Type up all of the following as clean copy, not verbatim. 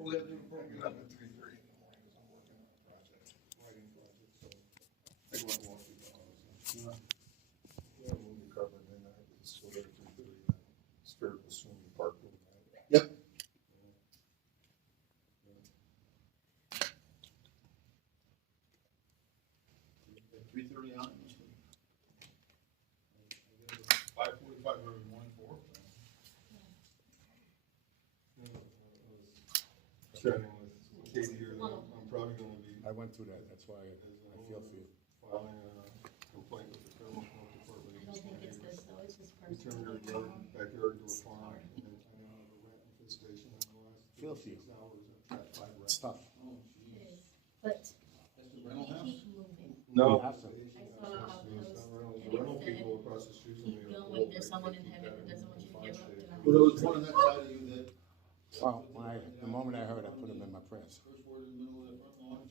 we have to get up at 3:30 in the morning because I'm working on a project, writing project, so I go out and walk through the house. Yeah, we'll be covered in that. It's still there at 3:30. Spirit will soon be parked overnight. Yep. 3:30 on. 5:45 every morning for work. Chatting with Katie here, I'm probably going to be. I went through that, that's why I feel for you. Filing a complaint with the Fairmont Health Department. I don't think it's this though, it's just We personal. turned our backyard into a farm, and then I now have a rat infestation in the last Feel for you. 6 hours. I've trapped 5 rats. It's tough. It is, but That's the rental they house? keep moving. No. You have to. I saw a post The and rental it said, people across the street from me. keep are going, old. there's They someone in keep heaven that who doesn't want you to give up. in and I'm Well, there was one on that side of you that. Well, the moment I heard, I put him in my prayers. First word in the middle of that front lawn.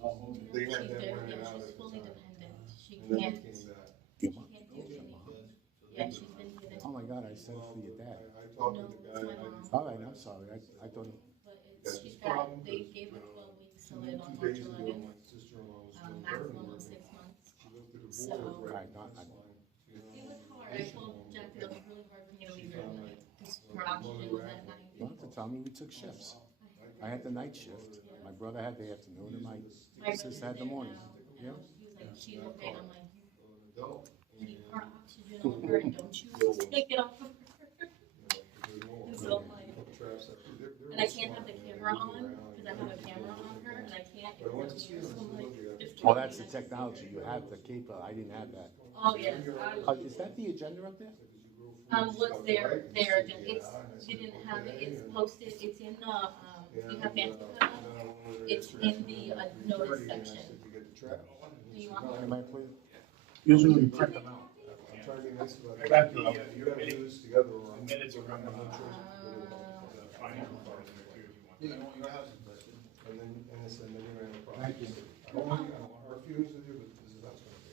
Oh, they She's had that very, rented yeah, out she's at the fully time. dependent, she And then can't, it came back. Your she mom? can't do anything. Yeah, she's been here. Oh my God, I said it for your dad. I talked with the guy, No, and it's my mom. All right, I'm sorry, I thought, But That's it's, she's his got, problem, they because, gave her you know, 12 weeks to two live on days March ago, 11th, my sister-in-law was doing maximum garden of work. 6 months. She lifted a So- board right Right, on not- the fence line, you know. It was hard, I told Jack that it was really hard for me to leave her early, because her Well, oxygen was at 90. you don't have to tell me, we took shifts. I had the night shift, my brother had the afternoon, and my My sister had the morning. Yeah. He was like, she's okay, I'm like, An adult, keep and, her oxygen on her and don't you take it off of her. you know, there's So no I'm like- traps up there. They're And I real can't have smart, the man. camera They move on, around, because I have a camera on her, and I can't. But I went to because see I'm them, so so like, look, just Well, turn that's the me technology, you have to keep, I didn't have that. Oh, yes. Is that the agenda up there? What's their agenda, it's, you didn't have it, it's posted, it's in the, you have fancy photos? It's in the notice section. Do you want one? Anybody, please? Usually we print them out. I'm trying to be nice about it. Back to You gotta do this together or I'm. Minutes are I'm coming not up. sure. Financial part is in there too, if you want. Yeah, you want your house invested. And then, and then you're gonna have a problem. Thank you. I don't want our feelings with you, but this is how it's gonna be.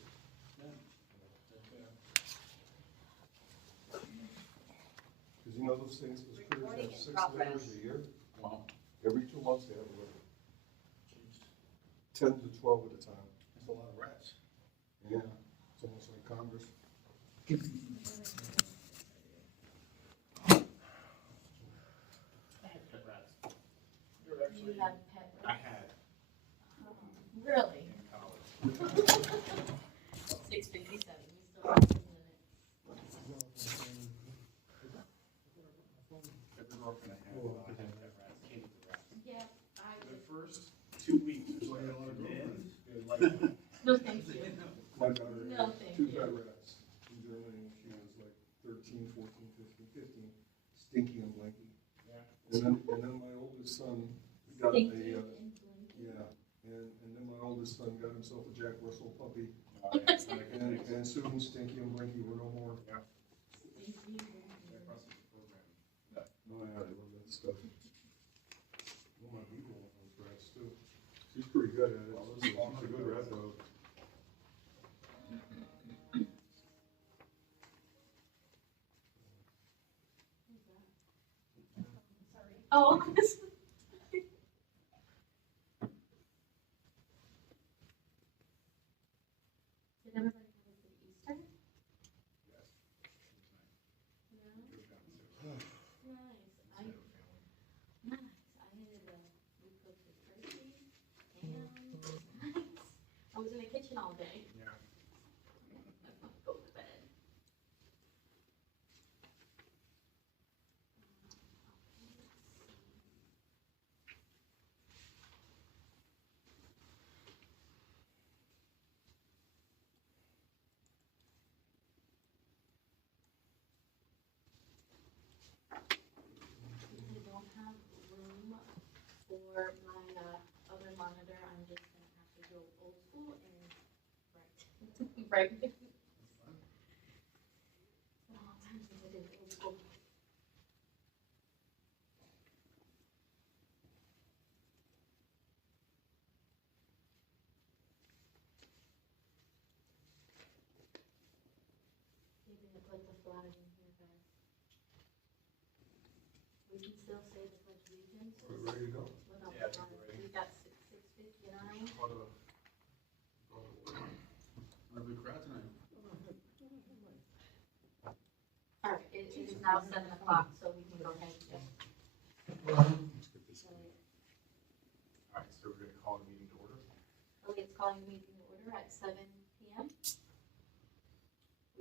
Cause you know those things, those critters have 6 litters a year, Wow. every 2 months they have a litter. 10 to 12 at a time. That's a lot of rats. Yeah, it's almost like Congress. I had pet rats. They're You actually, have pet, I had really? in college. 657, you still have to limit. Every orphan I had pet rats, hated the rats. Yeah, I The would, first 2 weeks, it was like, and then, it was like, no, thank you. My daughter No, had thank 2 you. pet rats in Germany, she was like 13, 14, 15, 15, Stinky and Blanky. yeah. And then my oldest son got a, Thank you. yeah, and then my oldest son got himself a Jack Russell puppy, It's not a good and, thing. and soon Stinky and Blinky were no more. That process is programmed. Oh, yeah, I love that stuff. Well, my beagle loves rats too. She's pretty good at it. She's a good rat dog. Oh. Did everybody have a good Easter? No? Nice. We cooked the turkey, ham, nice. I was in the kitchen all day. Yeah. I want to go to bed. I don't have room for my other monitor. I'm just gonna have to go old school and right. Right. It's been a long time since I did old school. Maybe I put the flag in here, guys. We can still say the pledge allegiance. now 7 o'clock, so we can go ahead. Let's get this going. All right, so we're gonna call the meeting to order. Elliot's calling the meeting to order at 7 p.m.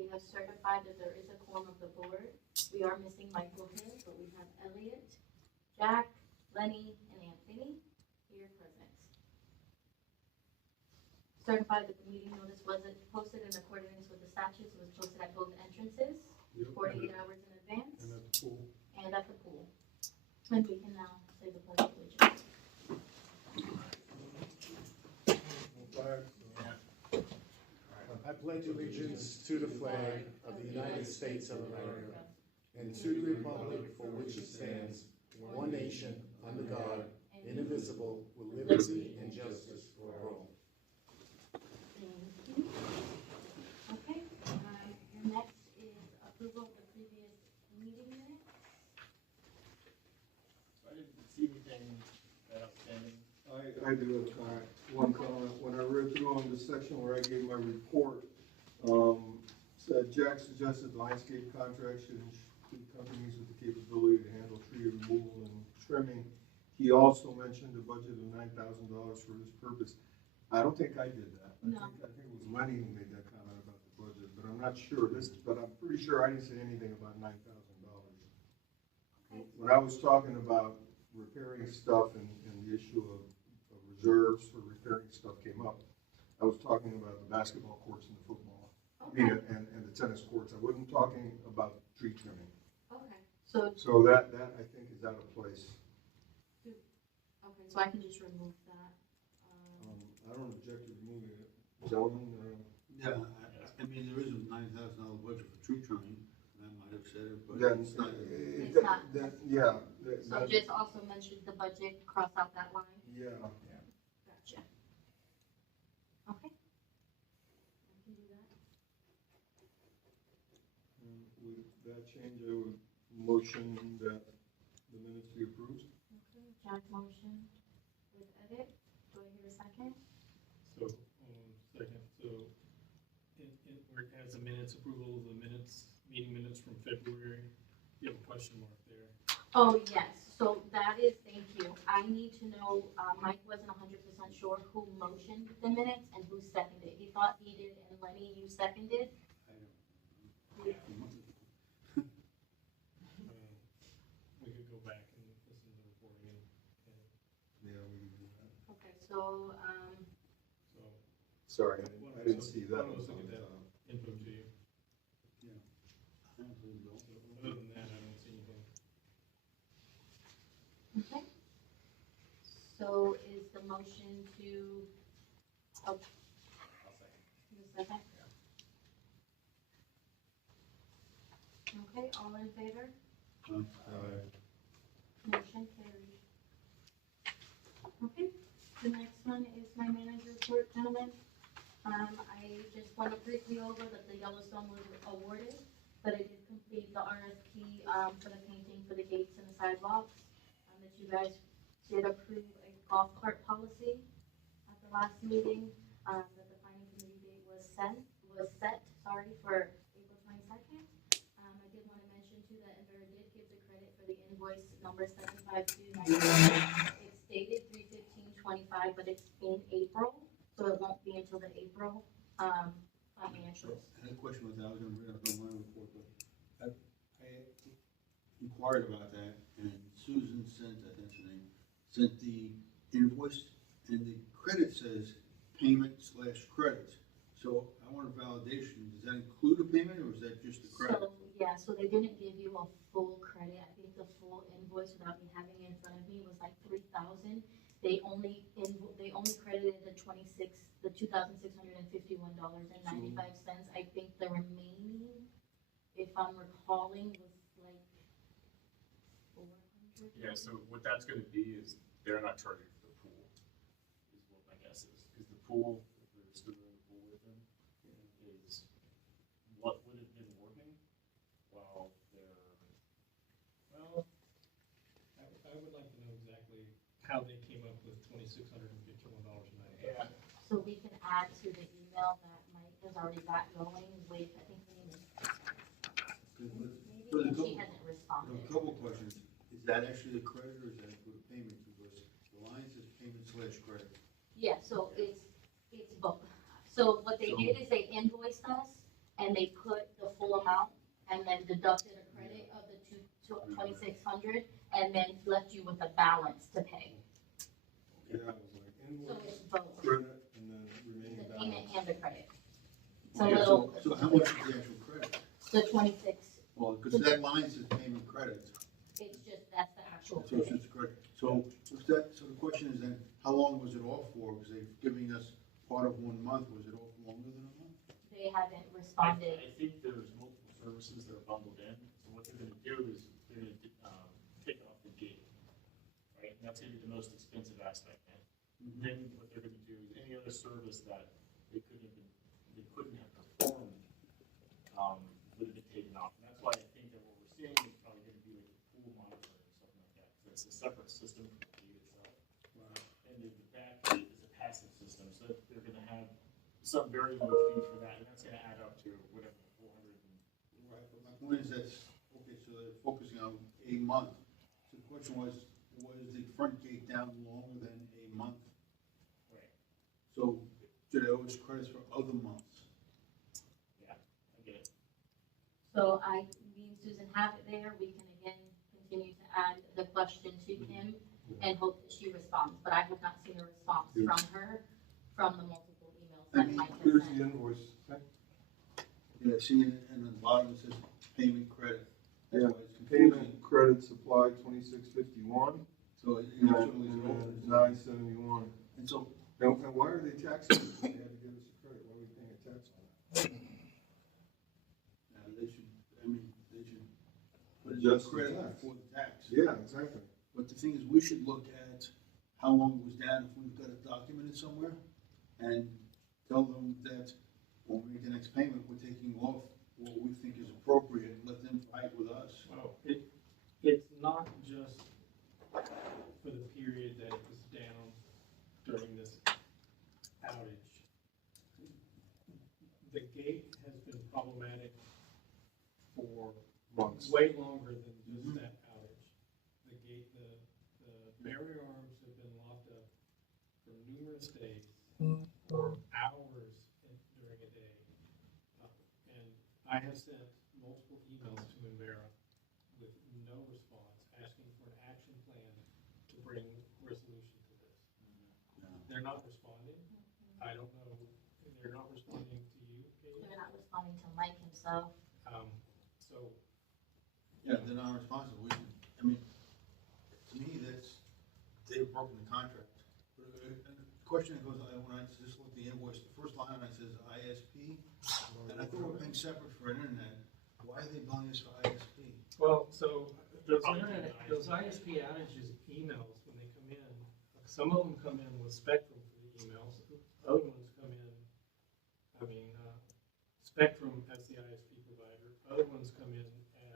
We have certified that there is a quorum of the board. We are missing Michael here, but we have Elliot, Jack, Lenny, and Anthony here present. Certified that the meeting notice wasn't posted in accordance with the statutes, it was posted at both entrances, 48 hours in advance, And at the pool. and at the pool. And we can now say the pledge of allegiance. I pledge allegiance to the flag of the United States of America and to the republic for which it stands, one nation, under God, indivisible, with liberty and justice for all. Thank you. Okay, your next is approval of the previous meeting minutes. I didn't see anything that outstanding. I do have one comment. When I read through on this section where I gave my report, said Jack suggested landscape contracts should include companies with the capability to handle tree removal and trimming. He also mentioned a budget of $9,000 for this purpose. I don't think I did that. No. I think it was Lenny who made that comment about the budget, but I'm not sure. But I'm pretty sure I didn't say anything about $9,000. When I was talking about repairing stuff and the issue of reserves for repairing stuff came up, I was talking about the basketball courts and the football, Okay, and the tennis courts. I wasn't talking about tree trimming. okay, so, So that I think is out of place. okay, so I can just remove that. I don't object to removing it. Gentlemen, Yeah, I mean, there is a $9,000 budget for tree trimming, and I might have said it, but then, it's not. It's not. yeah. So just also mention the budget, cross out that line. Yeah. Gotcha. Okay. I can do that. With that change, I would motion that the minutes be approved. Okay, Jack motion with edit. Do I hear a second? So, second, so, where it has the minutes, approval of the minutes, meeting minutes from February, you have a question mark there. Oh, yes, so that is, thank you. I need to know, Mike wasn't 100% sure who motioned the minutes and who seconded. He thought he did, and Lenny, you seconded? We could go back and listen to the recording and, Yeah, we can do that. Okay, so, so, Sorry, I didn't see that. Let's look at that info to you. Other than that, I don't see anything. okay. So is the motion to, oh, the second? Okay, all in favor? Motion carried. Okay, the next one is my manager's report, gentlemen. I just want to briefly over that the Yellowstone was awarded, but I did complete the RFP, for the painting for the gates and the sidewalks. That you guys did approve a golf cart policy at the last meeting, that the planning committee date was set, for April 22nd. I did want to mention too that Enver did give the credit for the invoice number 75295. It's dated 3/15/25, but it's in April, so it won't be until the April, financials. I had a question with that, I was gonna bring it up on my report, but I inquired about that, and Susan sent, I think that's her name, sent the invoice, and the credit says payment/credit. So I want a validation, does that include a payment, or is that just the credit? So, yeah, so they didn't give you a full credit. I think the full invoice, without me having it in front of me, was like 3,000. They only credited the $2,651.95. I think the remaining, if I'm recalling, was like 400. Yeah, so what that's gonna be is, they're not charging for the pool, is what my guess is. Because the pool, if we were still in the pool with them, is what would have been working while they're, well, I would like to know exactly how they came up with $2,651.95. So we can add to the email that Mike has already got going with, I think the name is, maybe? So the and she couple- hasn't I have responded. a couple of questions. Is that actually a credit or is that for the payment? Because the line says payment/credit. Yeah, so it's both. So what they So- did is they invoiced us and they put the full amount and then deducted a credit of the 2,600 and then left you with a balance to pay. Yeah, it was like So invoice, it's both, credit, and then the remaining payment balance. and the credit. It's a Okay, little, so how much is the actual credit? the 26, Well, because that line says payment credit, it's just, that's the actual so it's credit. just credit. So if that, so the question is then, how long was it off for? Because they're giving us part of 1 month, was it off longer than a month? They haven't I responded. think there's multiple services that are bundled in, so what they're gonna do is they're gonna, take off the gate, right? And that's gonna be the most expensive aspect. And then what they're gonna do is any other service that they couldn't have performed, would have been taken off. And that's why I think that what we're seeing is probably gonna be like a pool monitoring or something like that. So it's a separate system from the gate itself. And then the back gate is a passive system, so they're gonna have some very low fee for that, and that's gonna add up to whatever, 400 and Right, but my point is that's, okay, so they're focusing on a month. So the question was the front gate down longer than a month? right. So do they owe us credits for other months? Yeah, I get it. So me and Susan have it there. We can again continue to add the question to him and hope that she responds. But I have not seen a response from her from the multiple emails that Mike has Here's the sent. invoice. Yeah, see, and on the bottom it says payment credit. That's Yeah, why it's confusing. Payment credit supply 2651, So it and usually is then open. 971. And so, And why are they taxing us? They had to give us a credit. Why are we paying a tax on that? they should, they should put in Adjust the credit tax. for the tax. Yeah, exactly. But the thing is, we should look at how long it was down, if we've got it documented somewhere, and tell them that when we make the next payment, we're taking off what we think is appropriate, and let them fight with us. Well, it's not just for the period that it was down during this outage. The gate has been problematic for Months. way longer than just Mhm. that outage. The gate, the barrier arms have been locked up for numerous days, for hours during a day. And I have sent multiple emails to Envera with no response, asking for an action plan to bring resolution to this. They're not responding. I don't know, they're not responding to you, Kate. They're not responding to Mike himself. So, Yeah, they're not responsible, we should, I mean, to me, that's, they've broken the contract. But, and the question goes, when I just looked at the invoice, the first line, it says ISP, and I thought we were paying separate for internet, why are they billing us for ISP? well, so those Probably internet, denied. those ISP outages emails, when they come in, some of them come in with Spectrum for the emails, other ones come in, Spectrum as the ISP provider, other ones come in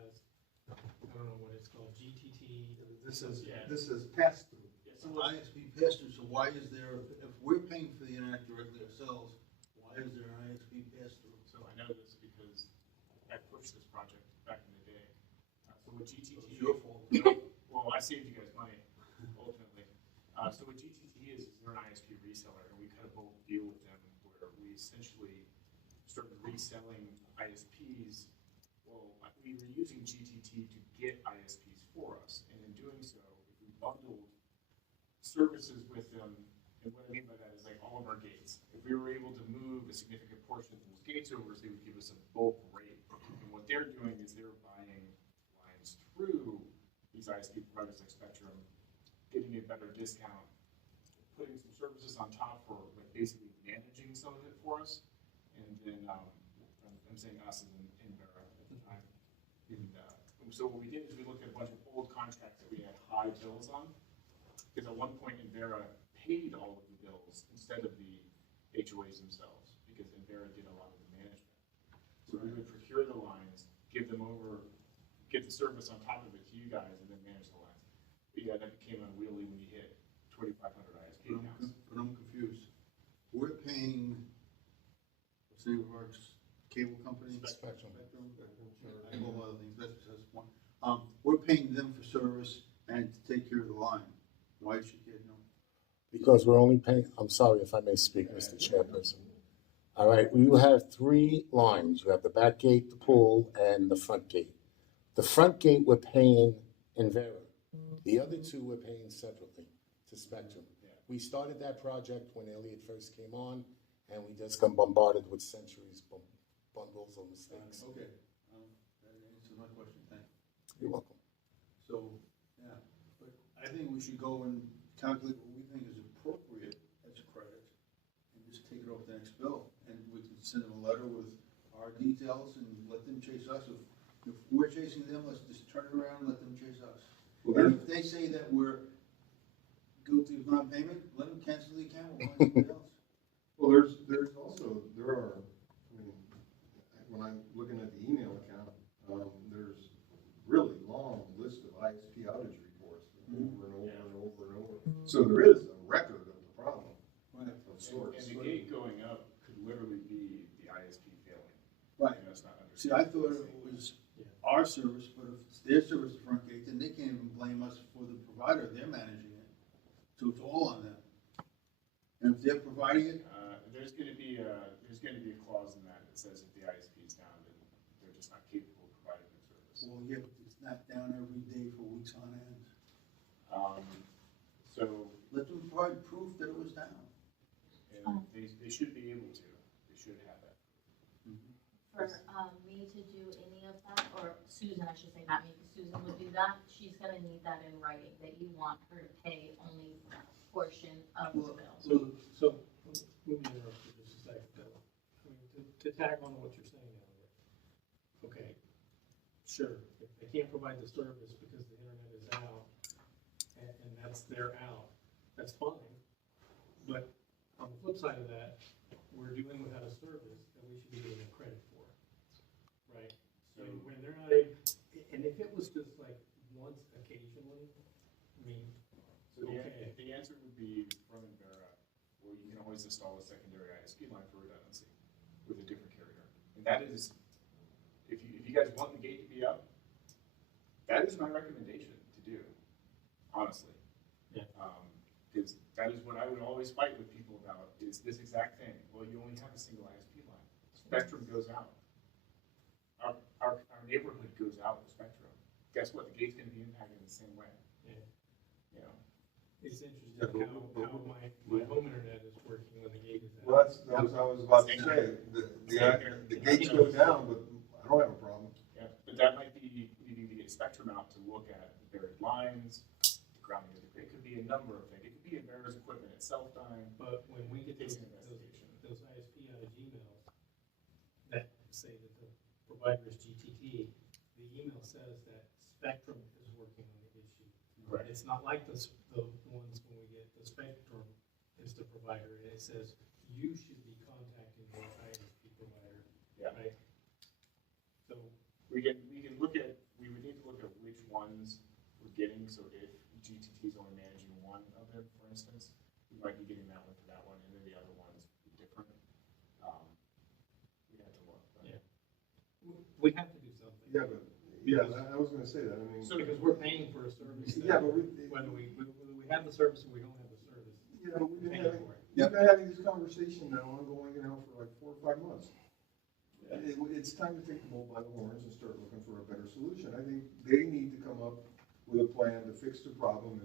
as, I don't know what it's called, GTT. This is, Yeah. this is pass through. Yeah, so what, ISP pass-through, so why is there, if we're paying for the internet directly ourselves, why is there an ISP pass-through? so I know this because I pushed this project back in the day. So what GTT. It's your fault. Well, I saved you guys money, ultimately. So what GTT is they're an ISP reseller, and we cut a bulk deal with them where we essentially started reselling ISPs. Well, we were using GTT to get ISPs for us, and in doing so, if we bundled services with them, and what I mean by that is like all of our gates. If we were able to move a significant portion of those gates over, they would give us a bulk rate. And what they're doing is they're buying lines through these ISP providers like Spectrum, getting a better discount, putting some services on top for like basically managing some of it for us. And then I'm saying us and Envera at the time. And so what we did is we looked at a bunch of old contracts that we had high bills on. Because at one point Envera paid all of the bills instead of the HOAs themselves, because Envera did a lot of the management. So we would procure the lines, give them over, get the service on top of it to you guys, and then manage the lines. But yeah, that became unwieldy when you hit 2,500 ISP accounts. But I'm confused. We're paying, what's the name of our cable company? Spectrum. I know a lot of things, that's We're paying them for service and to take care of the line. Why should you get no? Because we're only paying, I'm sorry if I may speak, Mr. Chairperson. All right, you have three lines. You have the back gate, the pool, and the front gate. The front gate we're paying in Vera. The other two we're paying separately to Spectrum. We started that project when Elliott first came on, and we just got bombarded with centuries bundles of mistakes. Okay, that answers my question, thank you. You're welcome. So, yeah, but I think we should go and calculate what we think is appropriate as a credit and just take it off the next bill. And we can send them a letter with our details and let them chase us. If we're chasing them, let's just turn it around and let them chase us. And if they say that we're guilty of non-payment, let them cancel the account, we'll find somebody else. Well, there's also, there are, I mean, when I'm looking at the email account, there's really long list of ISP outage reports over and over and over and over. So there is a record of the problem Right. of sorts. And the gate going up could literally be the ISP failing. Right. You know, it's not See, I thought it was our service, but if it's their service, the front gate, then they can't even blame us for the provider, they're managing it. So it's all on them. And if they're providing it, there's gonna be a clause in that that says if the ISP is down, then they're just not capable of providing their service. well, yeah, but it's not down every day for weeks on end. So, Let them provide proof that it was down. and they should be able to, they should have that. For me to do any of that, or Susan, I should say, not me, because Susan would do that, she's gonna need that in writing, that you want her to pay only that portion of the bill. So, let me interrupt you just a second, Bill. I mean, to tag on to what you're saying now, Rick. Okay, sure, if they can't provide the service because the internet is out, and that's their out, that's fine. But on the flip side of that, we're doing without a service that we should be getting a credit for, right? So when they're not able, and if it was just like once occasionally, I mean, So okay. the answer would be from Vera, where you can always install a secondary ISP line for redundancy with a different carrier. And that is, if you guys want the gate to be up, that is my recommendation to do, honestly. Yeah. Because that is what I would always fight with people about, is this exact thing. Well, you only have a single ISP line. Spectrum goes out. Our neighborhood goes out with Spectrum. Guess what? The gate's gonna be impacted in the same way. Yeah. You know? It's interesting Yeah, but- how my home internet is working when the gate is out. Well, that was I was about to say, the gates go down, but I don't have a problem. Yeah, but that might be needing to get Spectrum out to look at the buried lines, the grounding of the grid. It could be a number of things. It could be Emera's equipment itself dying. But when we get It's those an investigation. ISP outage emails that say that the provider is GTT, the email says that Spectrum is working on the issue. Correct. It's not like the ones when we get the Spectrum is the provider, and it says you should be contacting the ISP provider. Yeah. Right? So, We would need to look at which ones we're getting. So if GTT is only managing one of them, for instance, we might be getting that one for that one, and then the other one's different. We have to look. But. Yeah. we have to do something. I was gonna say that, I mean. So because we're paying for a service. Yeah, but Whether we have the service or we don't have the service. you know, we've been Paying having, for it. we've been having this conversation now ongoing, for like 4 or 5 months. It's time to take the bull by the horns and start looking for a better solution. I think they need to come up with a plan to fix the problem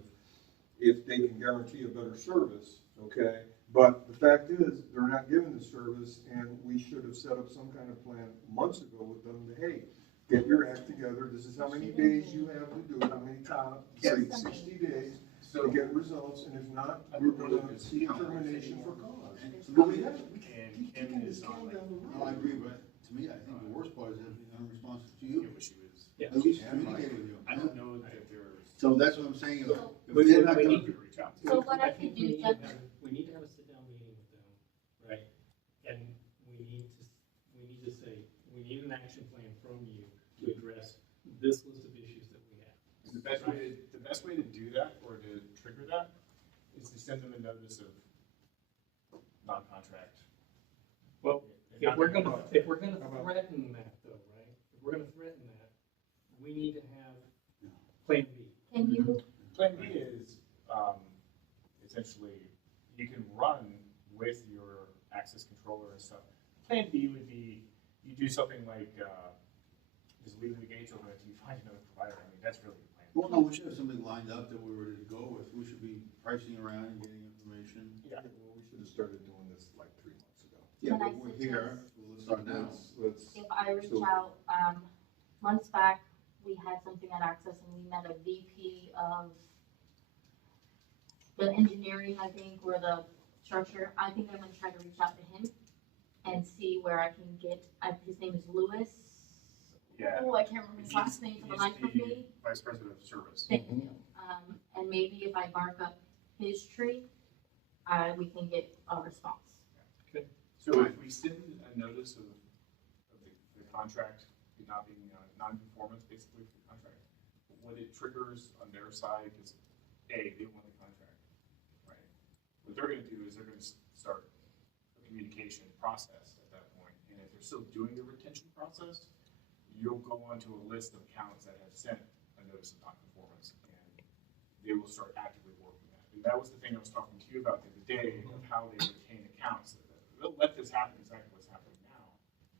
if they can guarantee a better service, okay? But the fact is, they're not giving the service, and we should have set up some kind of plan months ago with them to, hey, get your act together, this is how many days you have to do it, how many times, say 60 days to get results, and if not, we're gonna seek termination for cause. But we have, we keep kicking this can down the No, I road. agree, but to me, I think the worst part is that being unresponsive to you, I wish it was. Yeah. at least communicate with you. I don't know that there's. So that's what I'm saying, if We- they're not we gonna, need to reach out to. So what I think could do, we need to Jeff- have- We need to have a sit-down meeting with them, right? And we need to say, we need an action plan from you to address this list of issues that we have. The best way to do that or to trigger that is to send them a notice of non-contract. Well, if we're gonna threaten that though, right? If we're gonna threaten that, we need to have Plan B. Can you, Plan B is, essentially, you can run with your access controller and stuff. Plan B would be, you do something like, just leaving the gates open until you find another provider. I mean, that's really the plan. Well, no, we should have something lined up that we're ready to go with. We should be pricing around and getting information. Yeah. Well, we should have started doing this like 3 months ago. Yeah, Can I but we're here, so let's start now. Let's, if I reach So- out, months back, we had something at Access and we met a VP of the engineering, I think, or the structure. I think I'm gonna try to reach out to him and see where I can get, his name is Louis. Yeah. Oh, I can't remember his last name for the life of me. Vice President of Service. Thank you. And maybe if I bark up his tree, we can get a response. So if we send a notice of the contract not being non-conformance, basically, for the contract, what it triggers on their side is, A, they won the contract, right? What they're gonna do is they're gonna start a communication process at that point, and if they're still doing the retention process, you'll go onto a list of accounts that have sent a notice of non-conformance, and they will start actively working that. And that was the thing I was talking to you about the other day, of how they retain accounts. They'll let this happen exactly what's happening now.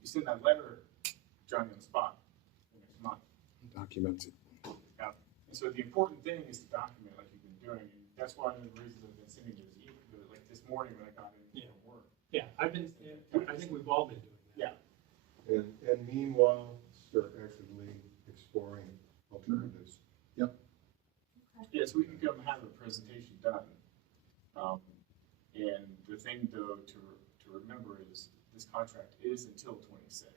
You send that letter, Johnny on the spot, the next month. document it. Yeah. And so the important thing is to document like you've been doing, and that's one of the reasons I've been sending you this email, like this morning when I got in Yeah. from work. Yeah, I think we've all been doing that. Yeah. And meanwhile, start actively exploring alternatives. Yeah, so we can come have a presentation done. And the thing though to remember is this contract is until 26.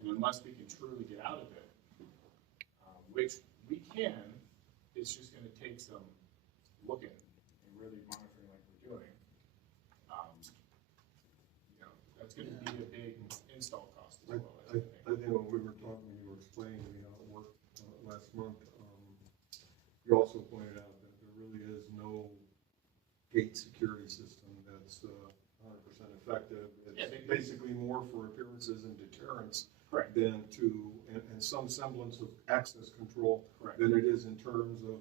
And unless we can truly get out of it, which we can, it's just gonna take some looking and really monitoring like we're doing. You know, that's gonna be a big install cost as well. I think when we were talking, you were explaining to me how it worked last month, you also pointed out that there really is no gate security system that's 100% effective. Yeah, It's basically more for appearances and deterrence Correct. than to, and some semblance of access control Correct. than it is in terms of,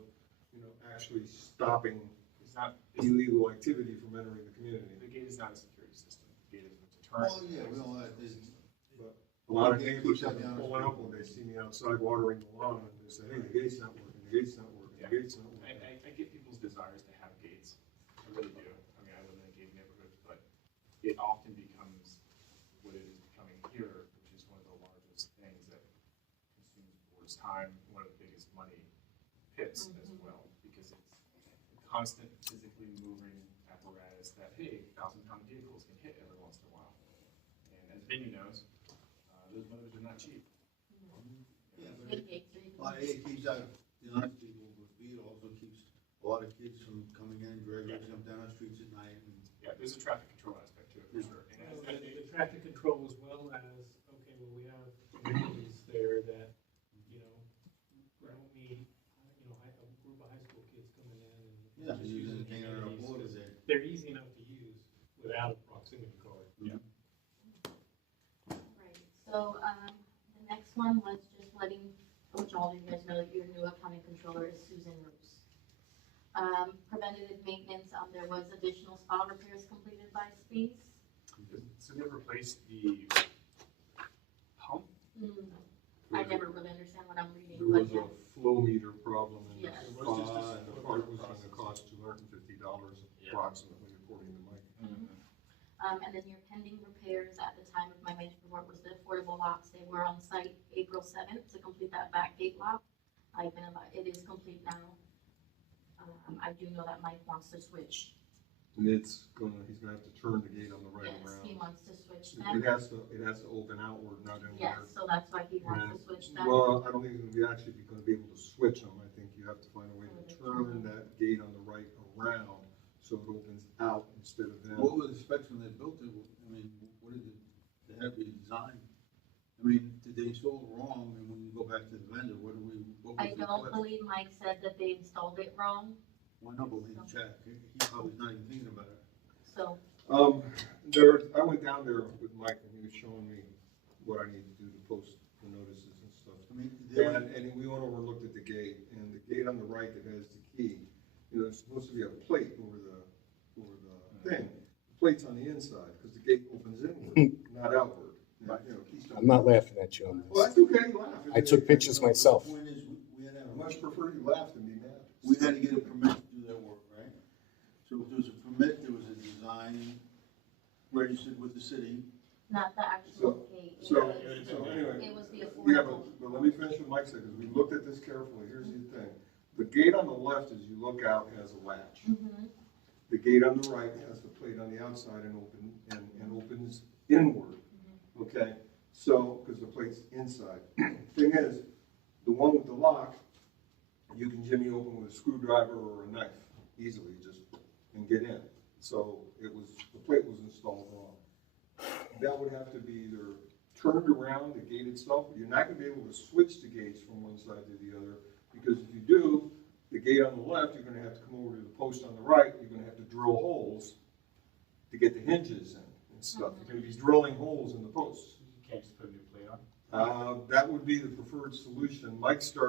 actually stopping It's not, illegal activity from entering the community. the gate is not a security system. The gate is a deterrent. Well, yeah, we all have this. A lot of Okay, neighbors keep that have down. pulling up when they see me outside watering the lawn, and they say, hey, the gate's not working, the gate's not working, the gate's not working. I get people's desires to have gates. I really do. I mean, I live in a gated neighborhood, but it often becomes what it is becoming here, which is one of the largest things that consumes the board's time, one of the biggest money pits as well, because it's a constant physically moving apparatus that, hey, 1,000-pound vehicles can hit every once in a while. And as Vinny knows, those motors are not cheap. Yeah, but Good gates, so you a lot of it keeps out the honest people with speed, also keeps a lot of kids from coming in, dragging them down the streets at night. And Yeah, there's a traffic control aspect to it, for sure. And Well, as The traffic control as well as, okay, well, we have communities there that, don't need, a group of high school kids coming in and yeah, just using using the cannon or a amenities, board 'cause there. they're easy enough to use without a proximity card. Right, so, the next one was just letting, which all of you guys know that your new accounting controller is Susan Roos. Preventative maintenance, there was additional spa repairs completed by Speeds. So they replaced the pump? I never really understand what I'm reading, There but was yeah. a flow meter problem in the Yes. It was just a spa, and the part was process. gonna cost $250 Yeah. approximately, according to Mike. And then your pending repairs at the time of my management report was the affordable locks. They were on site April 7th to complete that back gate lock. It is complete now. I do know that Mike wants to switch. And he's gonna have to turn the gate on the right Yes, he around. wants to switch It them. has to open outward, not inward. Yes, so that's why he wants to switch them. Well, I don't think it's gonna be able to switch them. I think you have to find a way to turn that gate on the right around, so it opens out instead of them. What were the specs when they built it? I mean, what did they have to be designed? I mean, did they install it wrong, and when you go back to the vendor, what was I the don't request? believe Mike said that they installed it wrong, Why not, but we didn't check, he probably not even thinking about it. so, I went down there with Mike, and he was showing me what I need to do to post the notices and stuff. I mean, there, And we went over and looked at the gate, and the gate on the right that has the key, you know, there's supposed to be a plate over the thing. The plate's on the inside, because the gate opens inward, not outward. You know, keystone- I'm not laughing at you on Well, this. that's okay, laugh. I took pictures myself. The point is, we had to have I much prefer you laugh than be mad. we had to get a permit to do that work, right? So if there was a permit, there was a design registered with the city. Not the actual gate. It So was- anyway. It was the Yeah, affordable. but let me finish what Mike said, because we looked at this carefully. Here's the thing. The gate on the left, as you look out, has a latch. Mhm. The gate on the right has the plate on the outside and opens inward, okay? So, because the plate's inside. Thing is, the one with the lock, you can jimmy open with a screwdriver or a knife easily, and get in. So the plate was installed wrong. That would have to be either turned around, the gate itself, but you're not gonna be able to switch the gates from one side to the other, because if you do, the gate on the left, you're gonna have to come over to the post on the right, you're gonna have to drill holes to get the hinges in and stuff. You're gonna be drilling holes in the posts. You can't just put a new plate on. That would be the preferred solution. Mike said,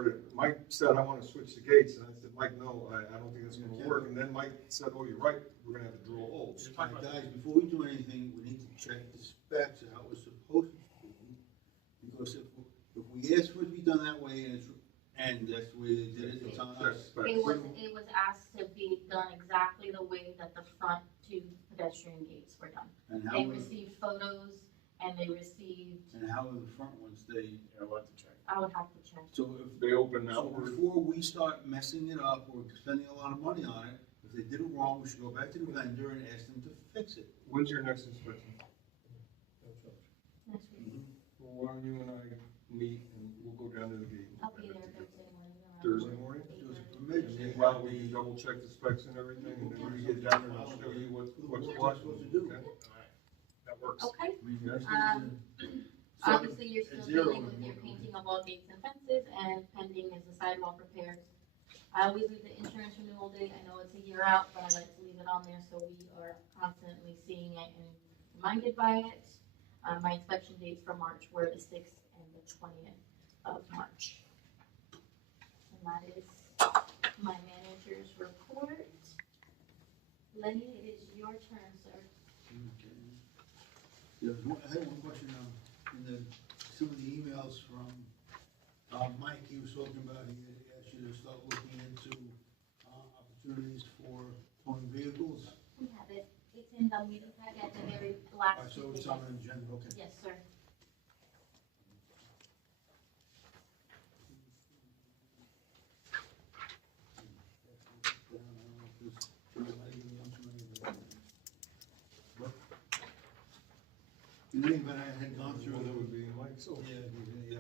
I wanna switch the gates, and I said, Mike, no, I don't think that's gonna work. And then Mike said, oh, you're right, we're gonna have to drill holes. All right, guys, before we do anything, we need to check the specs of how it's supposed to be. Because if we ask for it to be done that way, and that's the way they did it, it's on us. It was asked to be done exactly the way that the front two pedestrian gates were done. And how, They received photos and they received, and how are the front ones, they, Yeah, we'll have to check. I would have to check. so if, They open so outward. before we start messing it up or spending a lot of money on it, if they did it wrong, we should go back to the vendor and ask them to fix it. When's your next inspection? Next week. Well, why don't you and I meet, and we'll go down to the gate. I'll be there Thursday morning. around Thursday morning? There was a 8:30. permit, And they meanwhile, had we can the, double check the specs and everything, and then we get down there and I'll show you what's what we're what. supposed to do. Okay? Alright, that works. Okay, I mean, that's Um, obviously you're still at zero, dealing with your painting of all gates and fences, and pending is the sidewalk repairs. I always leave the insurance renewal date, I know it's a year out, but I like to leave it on there so we are constantly seeing it and reminded by it. My inspection dates for March were the 6th and the 20th of March. And that is my manager's report. Lenny, it is your turn, sir. Yeah, I had one question, in some of the emails from, Mike, he was talking about, he had asked you to start looking into, opportunities for towing vehicles. We have it. It's in the meeting packet at the very last. So it's two on pages. an agenda, okay. Yes, sir. In any event, I had gone through Well, that the, would be Mike, so. yeah.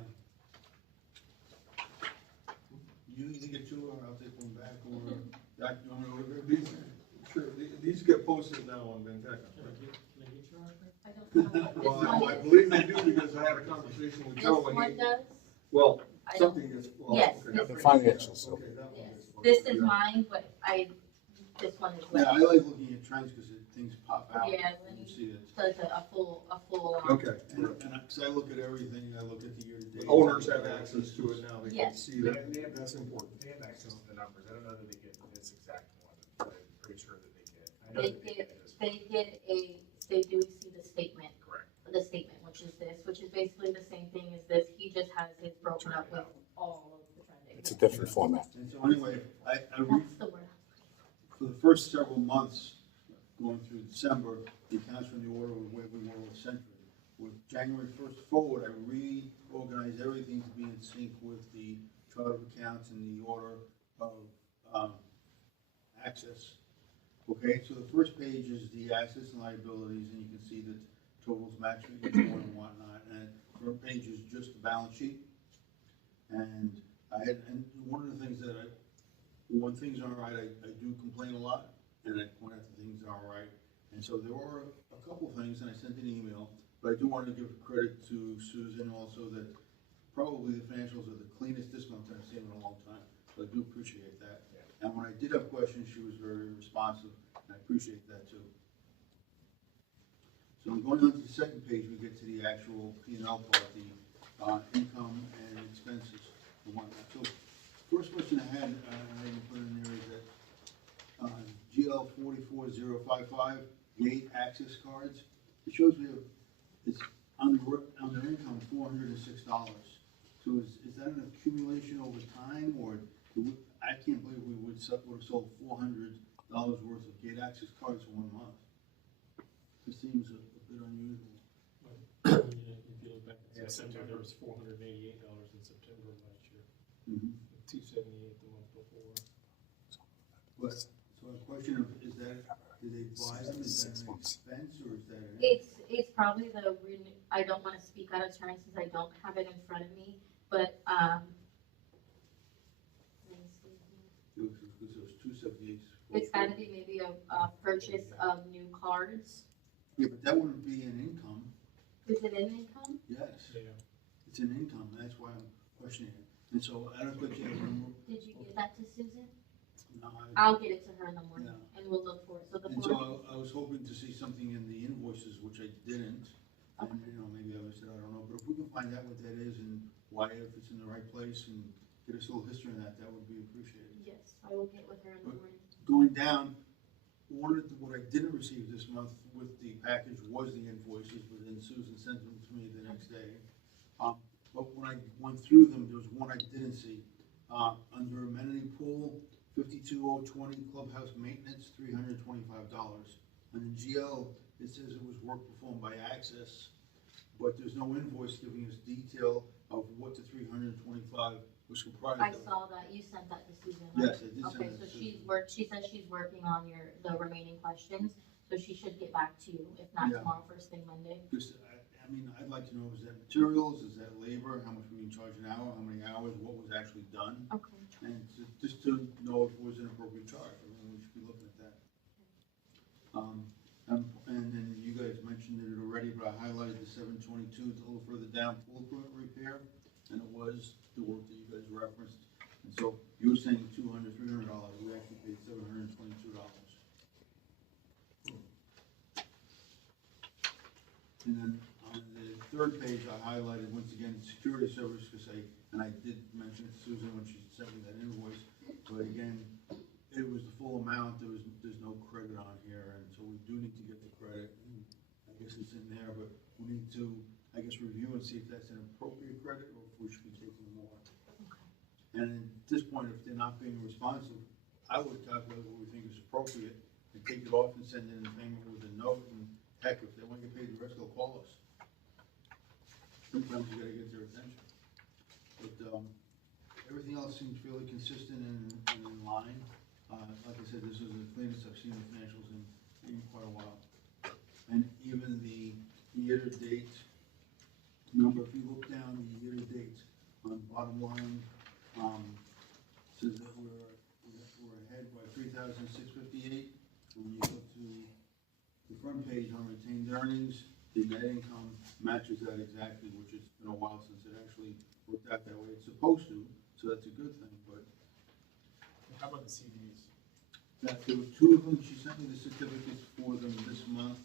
You either get two, or I'll take one back, or, that, you want me to order it? Sure, these get posted now on Venteca. Can I get your autograph? I don't know what this Well, one I is. believe they do, because I had a conversation with This Joe, and one he, does? well, I don't- something is, well, Yes, okay. this The is- financials, so. Okay, that one Yes. is. This is mine, but this one is Yeah, I left. like looking at trends, because things pop out, Yeah, and when you see it. So it's a full, Okay. And I, cause I look at everything, I look at the year-to-date. Owners have access to it now, they can Yes. see that, that's important. They have access to the numbers. I don't know that they get this exact one, but I'm pretty sure that they get. I know They that they get, get this. they do see the statement, Correct. which is this, which is basically the same thing as this. He just has his broken up with all of the trending. It's a different format. And so anyway, I read, That's the word. for the first several months, going through December, the accounts from the order were where we were with Century. With January first forward, I reorganized everything to be in sync with the chart of accounts and the order of, access. Okay, so the first page is the assets and liabilities, and you can see that totals match what you're doing and whatnot, and the front page is just the balance sheet. And and one of the things that when things aren't right, I do complain a lot, and I point out the things that aren't right. And so there were a couple things, and I sent an email, but I do want to give credit to Susan also, that probably the financials are the cleanest this month I've seen in a long time, so I do appreciate that. And when I did have questions, she was very responsive, and I appreciate that too. So going on to the second page, we get to the actual P&L part, income and expenses and whatnot. So first question I had, I didn't put in there is that, GL 44055, gate access cards, it shows we have, it's under income, $406. So is that an accumulation over time, or I can't believe we would have sold $400 worth of gate access cards in 1 month. It seems a bit unusual. But, if you look back in September, there was $488 in September of last year, $278 the month before. But, so a question of, is that, do they buy them, is that an expense, or is that an? It's probably I don't wanna speak out of turn since I don't have it in front of me, but, let me see here. Because it was 278. It's gotta be maybe a purchase of new cards. Yeah, but that wouldn't be an income. Is it in income? Yes, Yeah. it's an income, that's why I'm questioning it. And so I don't think you have room. Did you give that to Susan? No, I'll get it to her in the morning Yeah. and we'll look for it. So the And so four, I was hoping to see something in the invoices, which I didn't. And, maybe I missed it, I don't know. But if we can find out what that is and why, if it's in the right place, and get us a little history on that, that would be appreciated. yes, I will get with her in the morning. Going down, what I didn't receive this month with the package was the invoices, but then Susan sent them to me the next day. But when I went through them, there was one I didn't see. Under amenity pool, 52020 clubhouse maintenance, $325. And in GL, it says it was work performed by Access, but there's no invoice giving us detail of what the 325 was comprised I of. saw that, you sent that to Susan, right? Yes, I did send Okay, it so to she Susan. says she's working on the remaining questions, so she should get back to you, if not Yeah. tomorrow, first thing Monday. Because, I mean, I'd like to know, is that materials, is that labor, how much we can charge an hour, how many hours, what was actually done? Okay. And just to know if it was an appropriate charge, I mean, we should be looking at that. And then you guys mentioned it already, but I highlighted the 722, it's a little further down, pool equipment repair, and it was the work that you guys referenced. And so you were saying $200, $300, we actually paid $722. And then on the third page, I highlighted, once again, security service, because I did mention it to Susan when she sent me that invoice, but again, it was the full amount, there's no credit on here, and so we do need to get the credit, and I guess it's in there, but we need to, I guess, review and see if that's an appropriate credit, or if we should be taking more. And at this point, if they're not being responsive, I would calculate what we think is appropriate, and take it off and send in the payment with a note, and heck, if they want to get paid the rest, they'll call us. Sometimes you gotta get their attention. But, everything else seems fairly consistent and in line. Like I said, this is the cleanest I've seen the financials in quite a while. And even the year-to-date number, if you look down the year-to-date on bottom line, says that we're ahead by 3,658. When you go to the front page on retained earnings, the net income matches that exactly, which it's been a while since it actually worked out that way. It's supposed to, so that's a good thing, but How about the CDs? that there were two of them, she sent me the certificates for them this month.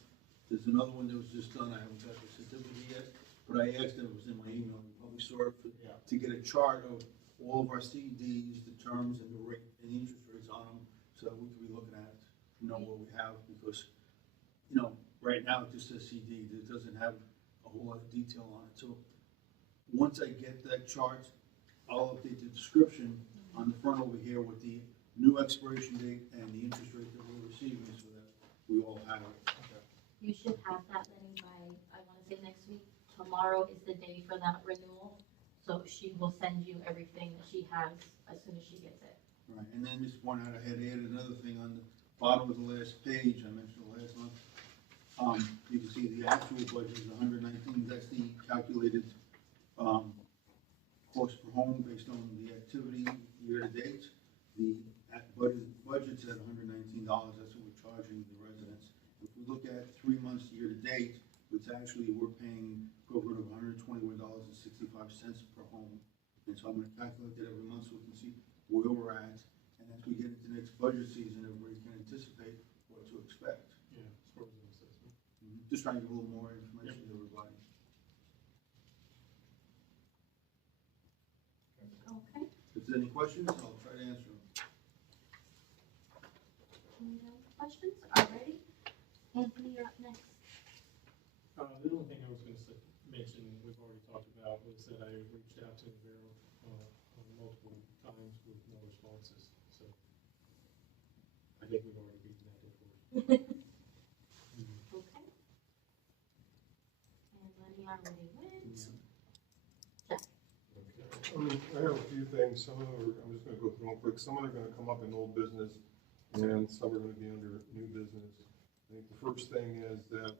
There's another one that was just done, I haven't got the certificate yet, but I asked them, it was in my email, you probably saw it, Yeah. to get a chart of all of our CDs, the terms and the rate, and the interest rates on them, so that we can be looking at, what we have, because, right now it just says CD, it doesn't have a whole lot of detail on it, so once I get that chart, I'll update the description on the front over here with the new expiration date and the interest rate that we're receiving, so that we all have it. You should have that then by, I wanna say next week. Tomorrow is the day for that renewal, so she will send you everything that she has as soon as she gets it. Right, and then just point out, I had added another thing on the bottom of the last page, I mentioned it last month. You can see the actual budget is 119, that's the calculated, cost per home based on the activity year-to-date. The budget's at $119, that's what we're charging the residents. If we look at 3 months year-to-date, it's actually, we're paying equivalent of $121.65 per home. And so I'm gonna calculate that every month so we can see where we're at, and as we get into the next budget season, everybody can anticipate what to expect. Yeah, as far as the assessment. Just trying to give a little more information to everybody. there any questions? I'll try to answer them. Any other questions? Alrighty. Anthony, you're up next. The only thing I was gonna mention, we've already talked about, was that I reached out to Vero, multiple times with no responses, so. I think we've already beaten that dead horse. Okay. And Lenny already went. Jack. I have a few things, some of them are, I'm just gonna go through them quick, some of them are gonna come up in old business, and some are gonna be under new business. I think the first thing is that,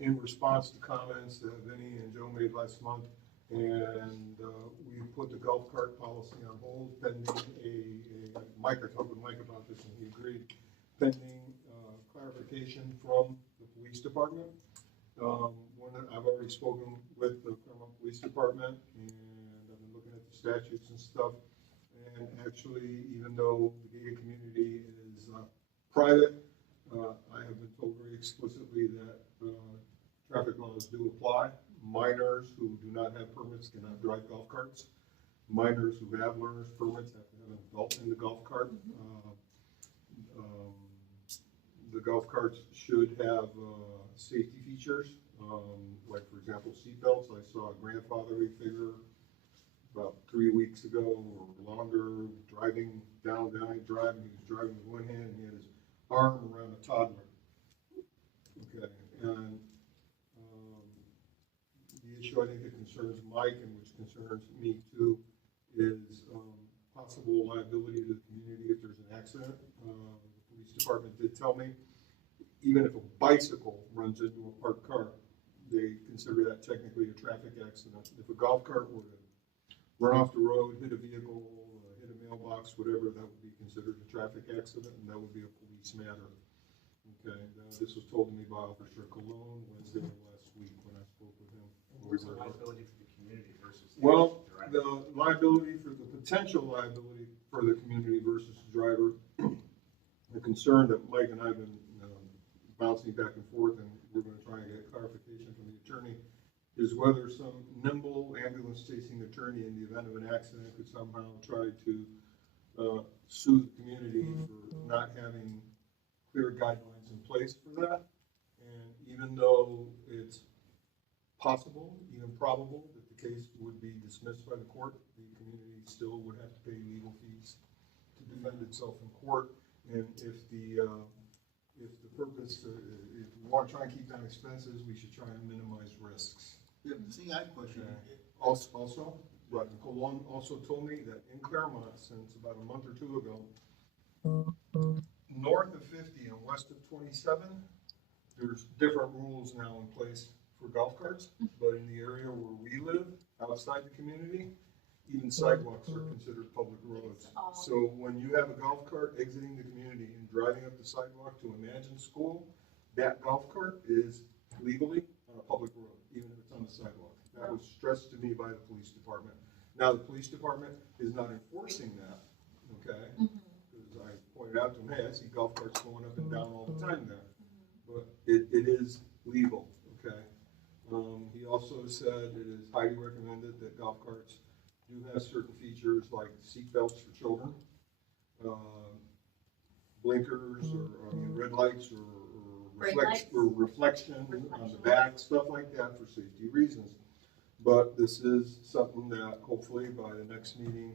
in response to comments that Vinnie and Joe made last month, and we put the golf cart policy on hold pending Mike, I talked with Mike about this and he agreed, pending clarification from the police department. I've already spoken with the Claremont Police Department and I've been looking at the statutes and stuff. And actually, even though the gated community is private, I have been told very explicitly that traffic laws do apply. Minors who do not have permits cannot drive golf carts. Minors who have learner's permits have to have an adult in the golf cart. The golf carts should have safety features, like for example seatbelts. I saw a grandfatherly figure about 3 weeks ago or longer driving down Drive, and he was driving with one hand and he had his arm around a toddler. Okay, and the issue I think that concerns Mike and which concerns me too is possible liability to the community if there's an accident. The police department did tell me even if a bicycle runs into a parked car, they consider that technically a traffic accident. If a golf cart were to run off the road, hit a vehicle, hit a mailbox, whatever, that would be considered a traffic accident and that would be a police matter. Okay, this was told to me by Officer Cologne Wednesday of last week when I spoke with him. What's the liability for the community versus the Well, driver? the liability for the potential liability for the community versus the driver, the concern that Mike and I have been bouncing back and forth, and we're going to try and get clarification from the attorney, is whether some nimble ambulance chasing attorney in the event of an accident could somehow try to sue the community for not having clear guidelines in place for that. And even though it's possible, even probable, that the case would be dismissed by the court, the community still would have to pay legal fees to defend itself in court. And if the purpose, if we want to try and keep down expenses, we should try and minimize risks. Yeah, the thing I question. Also, but Cologne also told me that in Claremont, since about a month or two ago, north of 50 and west of 27, there's different rules now in place for golf carts, but in the area where we live, outside the community, even sidewalks are considered public roads. So when you have a golf cart exiting the community and driving up the sidewalk to Imagine School, that golf cart is legally on a public road, even if it's on the sidewalk. That was stressed to me by the police department. Now, the police department is not enforcing that, okay? Because I pointed out to him, hey, I see golf carts going up and down all the time there. But it is legal, okay? He also said it is highly recommended that golf carts do have certain features like seat belts for children, blinkers or red lights or reflection on the back, stuff like that for safety reasons. But this is something that hopefully by the next meeting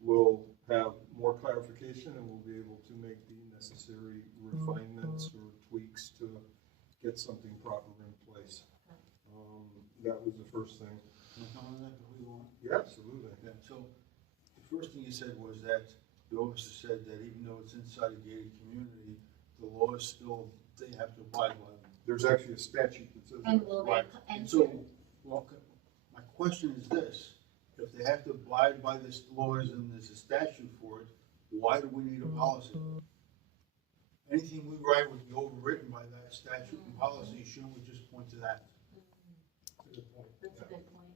we'll have more clarification and we'll be able to make the necessary refinements or tweaks to get something proper in place. That was the first thing. Can I comment on that before you go on? Yeah, absolutely. Yeah, so the first thing you said was that the officer said that even though it's inside a gated community, the law is still, they have to abide by them. There's actually a statute that says And that. will Right. they, And so, well, my question is this, if they have to abide by this laws and there's a statute for it, why do we need a policy? Anything we write would be overwritten by that statute and policy, shouldn't we just point to that? that's a good point.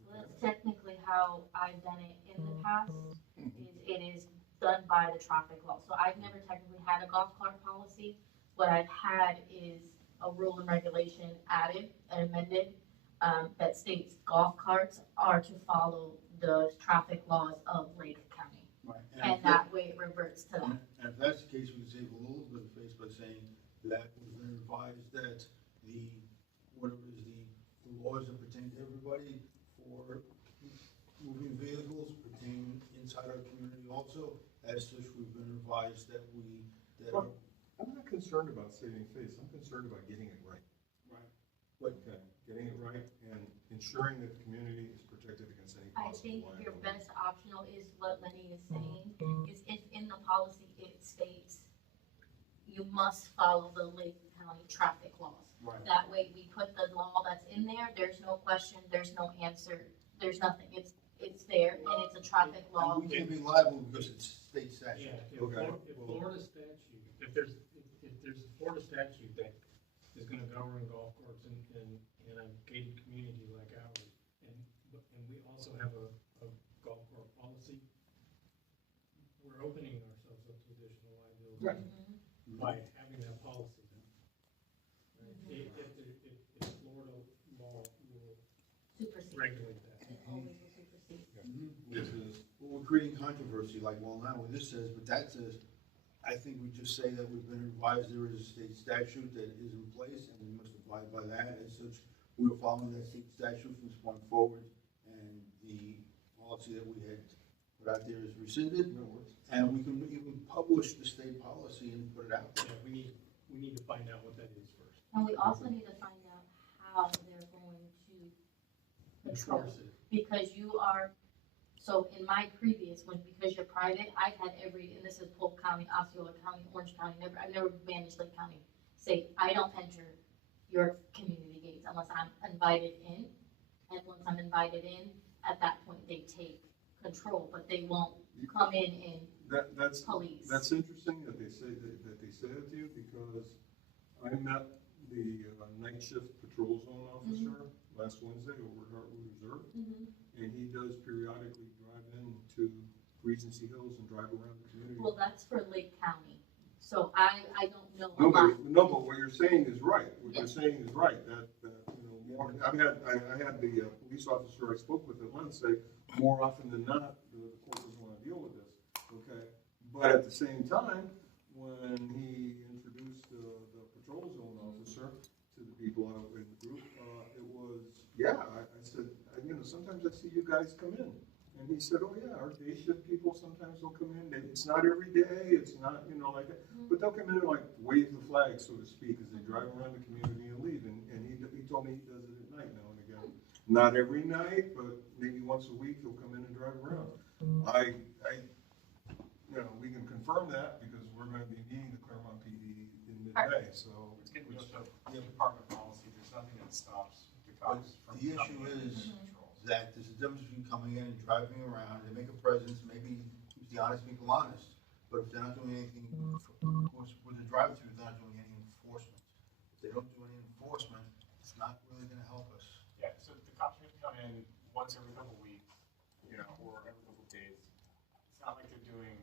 Well, that's technically how I've done it in the past, is it is done by the traffic law. So I've never technically had a golf cart policy. What I've had is a rule and regulation added and amended, that states golf carts are to follow the traffic laws of Lake County. Right. And that way it reverts to that. And if that's the case, we can save a little bit of face by saying that we've been advised that the, whatever is the laws that pertain to everybody for moving vehicles pertain inside our community also. As such, we've been advised that Well, I'm not concerned about saving face, I'm concerned about getting it right. Right. Okay, getting it right and ensuring that the community is protected against any I possible think your liability. best optional is what Lenny is saying, is if in the policy it states you must follow the Lake County traffic laws. Right. That way we put the law that's in there, there's no question, there's no answer, there's nothing, it's there and it's a traffic law. And we can be liable because it's state statute. Yeah, if Okay. Florida statute, if there's a Florida statute that is gonna govern golf courses in a gated community like ours, and we also have a golf course policy, we're opening ourselves up to additional liability Right. Mhm. by having that policy. Right? If Florida law will Supersede, regulate that. it always will supersede. This is, Well, we're creating controversy, like, well, now what this says, but that says, I think we just say that we've been advised there is a state statute that is in place and we must abide by that. As such, we're following that state statute from this point forward, and the policy that we had put out there is rescinded. no words. And we can even publish the state policy and put it out there. Yeah, we need to find out what that is first. And we also need to find out how they're going to control, Enforce it. because you are, so in my previous one, because you're private, I've had every, and this is Polk County, Osceola County, Orange County, I've never managed Lake County, say, I don't enter your community gates unless I'm invited in, and once I'm invited in, at that point, they take control, but they won't come in and That's police. That's interesting that they say that they say that to you, because I met the night shift patrol zone officer last Wednesday over at Hartwood Reserve, Mhm. and he does periodically drive into Regency Hills and drive around the community. Well, that's for Lake County, so I don't know a No, lot. but what you're saying is right. What Yeah. you're saying is right, that, you know, more, I had the police officer I spoke with at Lund say, more often than not, the court doesn't want to deal with this, okay? But at the same time, when he introduced the patrol zone officer to the people out in the group, it was, I said, you know, sometimes I see you guys come in. And he said, oh yeah, our day shift people, sometimes they'll come in, it's not every day, it's not, you know, like that. But they'll come in and like wave the flag, so to speak, as they drive around the community and leave. And he told me he does it at night now and again. Not every night, but maybe once a week he'll come in and drive around. You know, we can confirm that because we're gonna be meeting the Claremont PD in midday, so. It's getting to the department policy, there's nothing that stops the But cops from. the issue coming in is and control. that there's a difference between coming in and driving around, they make a presence, maybe keep the honest people honest. But if they're not doing anything, of course, with the drive-through, they're not doing any enforcement. If they don't do any enforcement, it's not really gonna help us. Yeah, so the cops are gonna come in once every couple weeks, you know, or every couple days. It's not like they're doing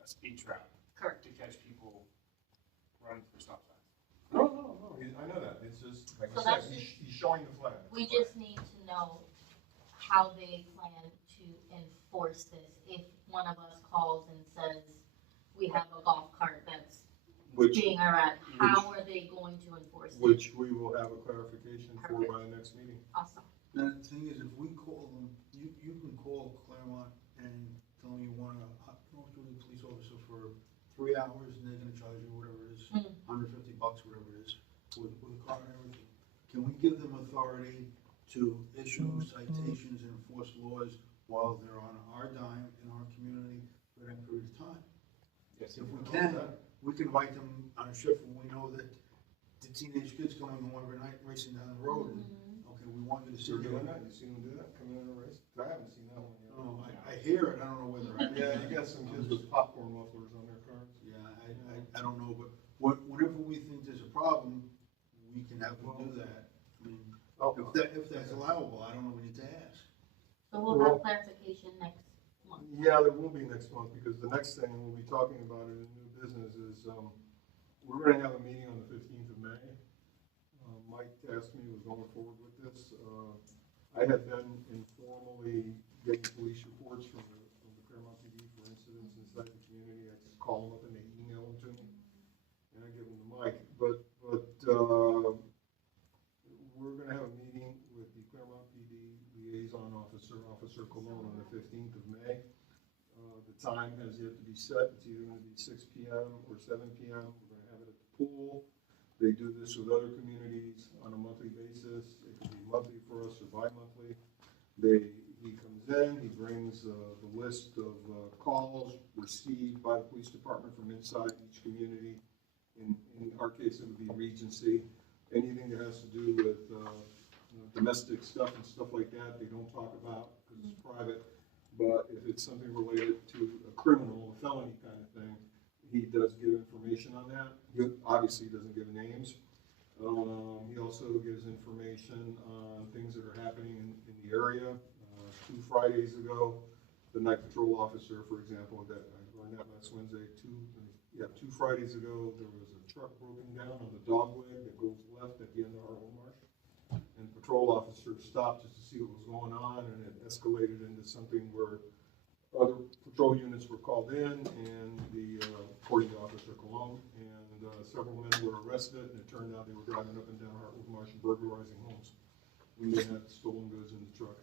a speed trap Correct. to catch people running through stop signs. No, I know that, it's just, like So I that's said, he's showing the flag. We just need to know how they plan to enforce this. If one of us calls and says, we have a golf cart that's Which, being erratic, how are they going to enforce it? which we will have a clarification for Perfect. by the next meeting. Awesome. Now, the thing is, if we call them, you can call Claremont and tell them you wanna go through the police officer for 3 hours and they're gonna charge you whatever it is, $150, whatever it is, with a car and everything. Can we give them authority to issue citations and enforce laws while they're on our dime in our community for that period of time? Yes. If we can, we can invite them on a shift when we know that the teenage kids coming home every night racing down the road. And, okay, we want you to sit You're here. doing that, you seen them do that, coming in a race? I haven't seen that one yet. Oh, I hear it, I don't know whether I. Yeah, you got some kids with popcorn mufflers on their cars. Yeah, I don't know, but whenever we think there's a problem, we can have them do that. I mean, if that's allowable, I don't know, we need to ask. So we'll have clarification next month. Yeah, there will be next month, because the next thing we'll be talking about in new business is, we're gonna have a meeting on the 15th of May. Mike asked me, was going forward with this. I had been informally getting police reports from the Claremont PD for incidents inside the community. I just call them up and they email them to me, and I give them the mic. But we're gonna have a meeting with the Claremont PD liaison officer, Officer Cologne, on the 15th of May. The time has yet to be set. It's either gonna be 6 p.m. or 7 p.m. We're gonna have it at the pool. They do this with other communities on a monthly basis. It could be monthly for us or bi-monthly. He comes in, he brings the list of calls received by the police department from inside each community. In our case, it would be Regency. Anything that has to do with domestic stuff and stuff like that, they don't talk about because it's private. But if it's something related to a criminal, a felony kind of thing, he does give information on that. He obviously doesn't give names. He also gives information on things that are happening in the area. 2 Fridays ago, the night patrol officer, for example, or not last Wednesday, 2 Fridays ago, there was a truck broken down on the dogleg that goes left at the end of our Old Marsh. And the patrol officer stopped just to see what was going on, and it escalated into something where other patrol units were called in, and according to Officer Cologne, and several men were arrested, and it turned out they were driving up and down Hartwood Marsh and burglarizing homes when they had stolen goods in the truck.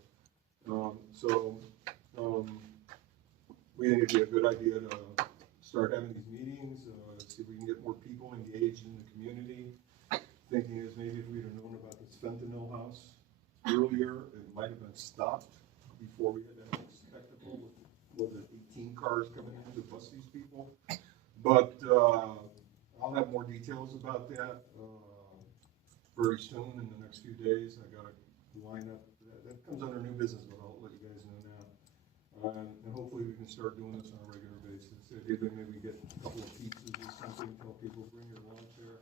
We think it'd be a good idea to start having these meetings, see if we can get more people engaged in the community. Thinking is maybe if we'd have known about this fentanyl house earlier, it might have been stopped before we had that spectacle with, was it 18 cars coming in to bust these people? But I'll have more details about that very soon in the next few days. I got a lineup that comes under new business, but I'll let you guys know now. And hopefully we can start doing this on a regular basis. Maybe get a couple of pizzas or something, tell people bring your lunch here,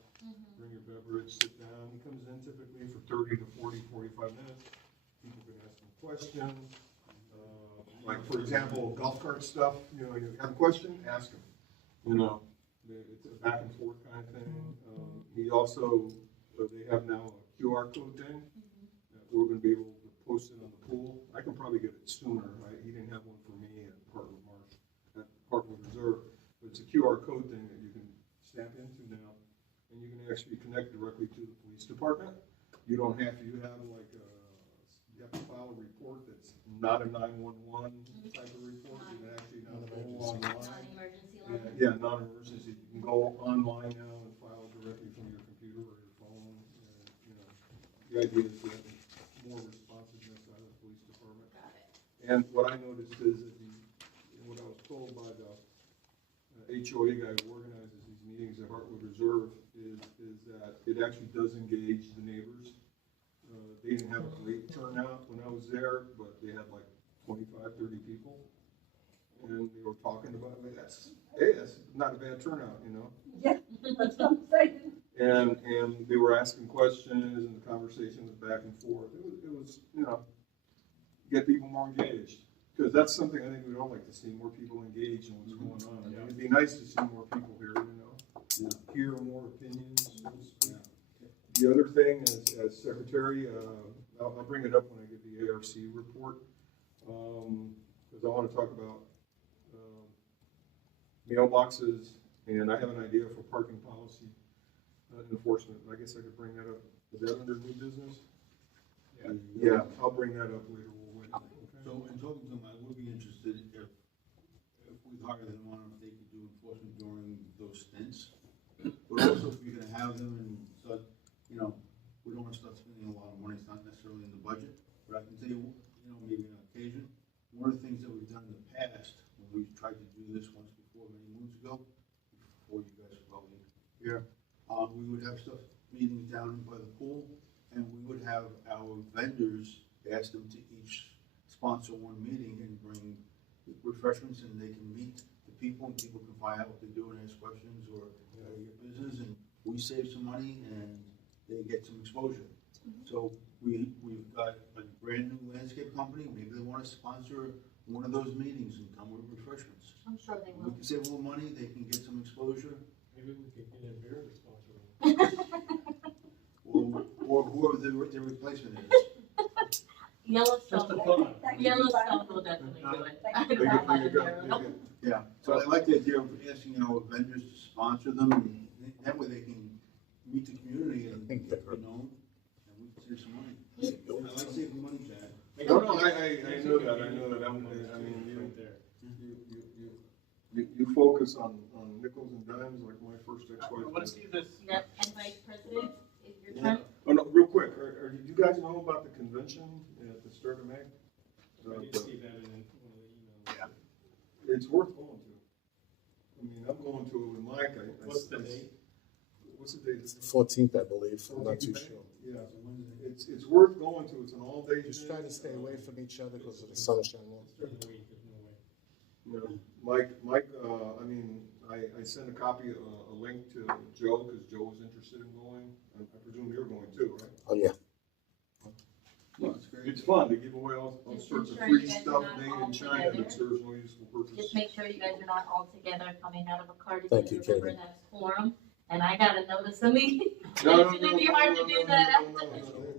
bring your beverage, sit down. He comes in typically for 30 to 40, 45 minutes. People can ask him questions. Like, for example, golf cart stuff, you have a question, ask him. It's a back and forth kind of thing. He also, they have now a QR code thing that we're going to be able to post it on the pool. I can probably get it sooner. He didn't have one for me at Hartwood Marsh, at Hartwood Reserve. But it's a QR code thing that you can stamp into now, and you can actually connect directly to the police department. You don't have to, you have to file a report that's not a 911 type of report. You can actually now go online. Non-emergency alert. Yeah, non-emergency. You can go online now and file directly from your computer or your phone. The idea is to get more responsiveness out of the police department. Got it. And what I noticed is that what I was told by the HOA guy who organizes these meetings at Hartwood Reserve is that it actually does engage the neighbors. They didn't have a great turnout when I was there, but they had like 25, 30 people. And they were talking about it. That's not a bad turnout, Yeah, that's what I'm saying. And they were asking questions, and the conversation was back and forth. It was get people more engaged. Because that's something I think we'd all like to see, more people engaged in what's going on. Yeah. It'd be nice to see more people here, hear more opinions, so to speak. The other thing as secretary, I'll bring it up when I get the ARC report, because I want to talk about mailboxes, and I have an idea for parking policy enforcement. I guess I could bring that up. Is that under new business? Yeah, I'll bring that up later. We'll wait. Okay. So in talking to them, I would be interested if we hire them on, if they could do enforcement during those stints. But also if you're gonna have them and start, we don't wanna start spending a lot of money, it's not necessarily in the budget. But I can tell you, maybe on occasion, one of the things that we've done in the past, when we tried to do this once before, many moons ago, before you guys were probably here, we would have stuff, meetings down by the pool, and we would have our vendors ask them to each sponsor one meeting and bring refreshments, and they can meet the people, and people can find out what they do and ask questions or get business, and we save some money and they get some exposure. So we've got a brand new landscape company, maybe they want to sponsor one of those meetings and come with refreshments. I'm sure they We will. can save a little money, they can get some exposure, Maybe we could get a beer sponsor. or whoever their replacement is. Just a Yellowstone, thought. Yellowstone will definitely do it. Thank I you. don't know about There you go, Ventura. there you go. Yeah, so I like the idea of asking our vendors to sponsor them, and that way they can meet the community and, and we can save some money. I like saving money, Chad. No, no, I know that, I mean, Right there. you focus on nickels and dimes like my first I ex-wife. want to see this. Yep, and Vice President, is your turn? Oh, no, real quick, you guys know about the convention at the start of May? I did see that in one of the emails. Yeah. It's worth going to. I mean, I'm going to it with Mike. What's the date? What's the date? 14th, I believe. I'm not too sure. Yeah, it's worth going to. It's an all-day. Just try to stay away from each other because of the sunshine. It's during the week, there's no way. You know, Mike, I mean, I sent a copy, a link to Joe, because Joe was interested in going. I presume you're going too, right? Oh, yeah. Well, that's great. It's fun. They give away all Just sorts of ensure free you guys stuff are not made all in China together. that serves no useful purpose. Just make sure you guys are not all together coming out of a car Thank you, together, remember Katie. that's quorum, and I got a notice of me. No, It's gonna be hard to do that.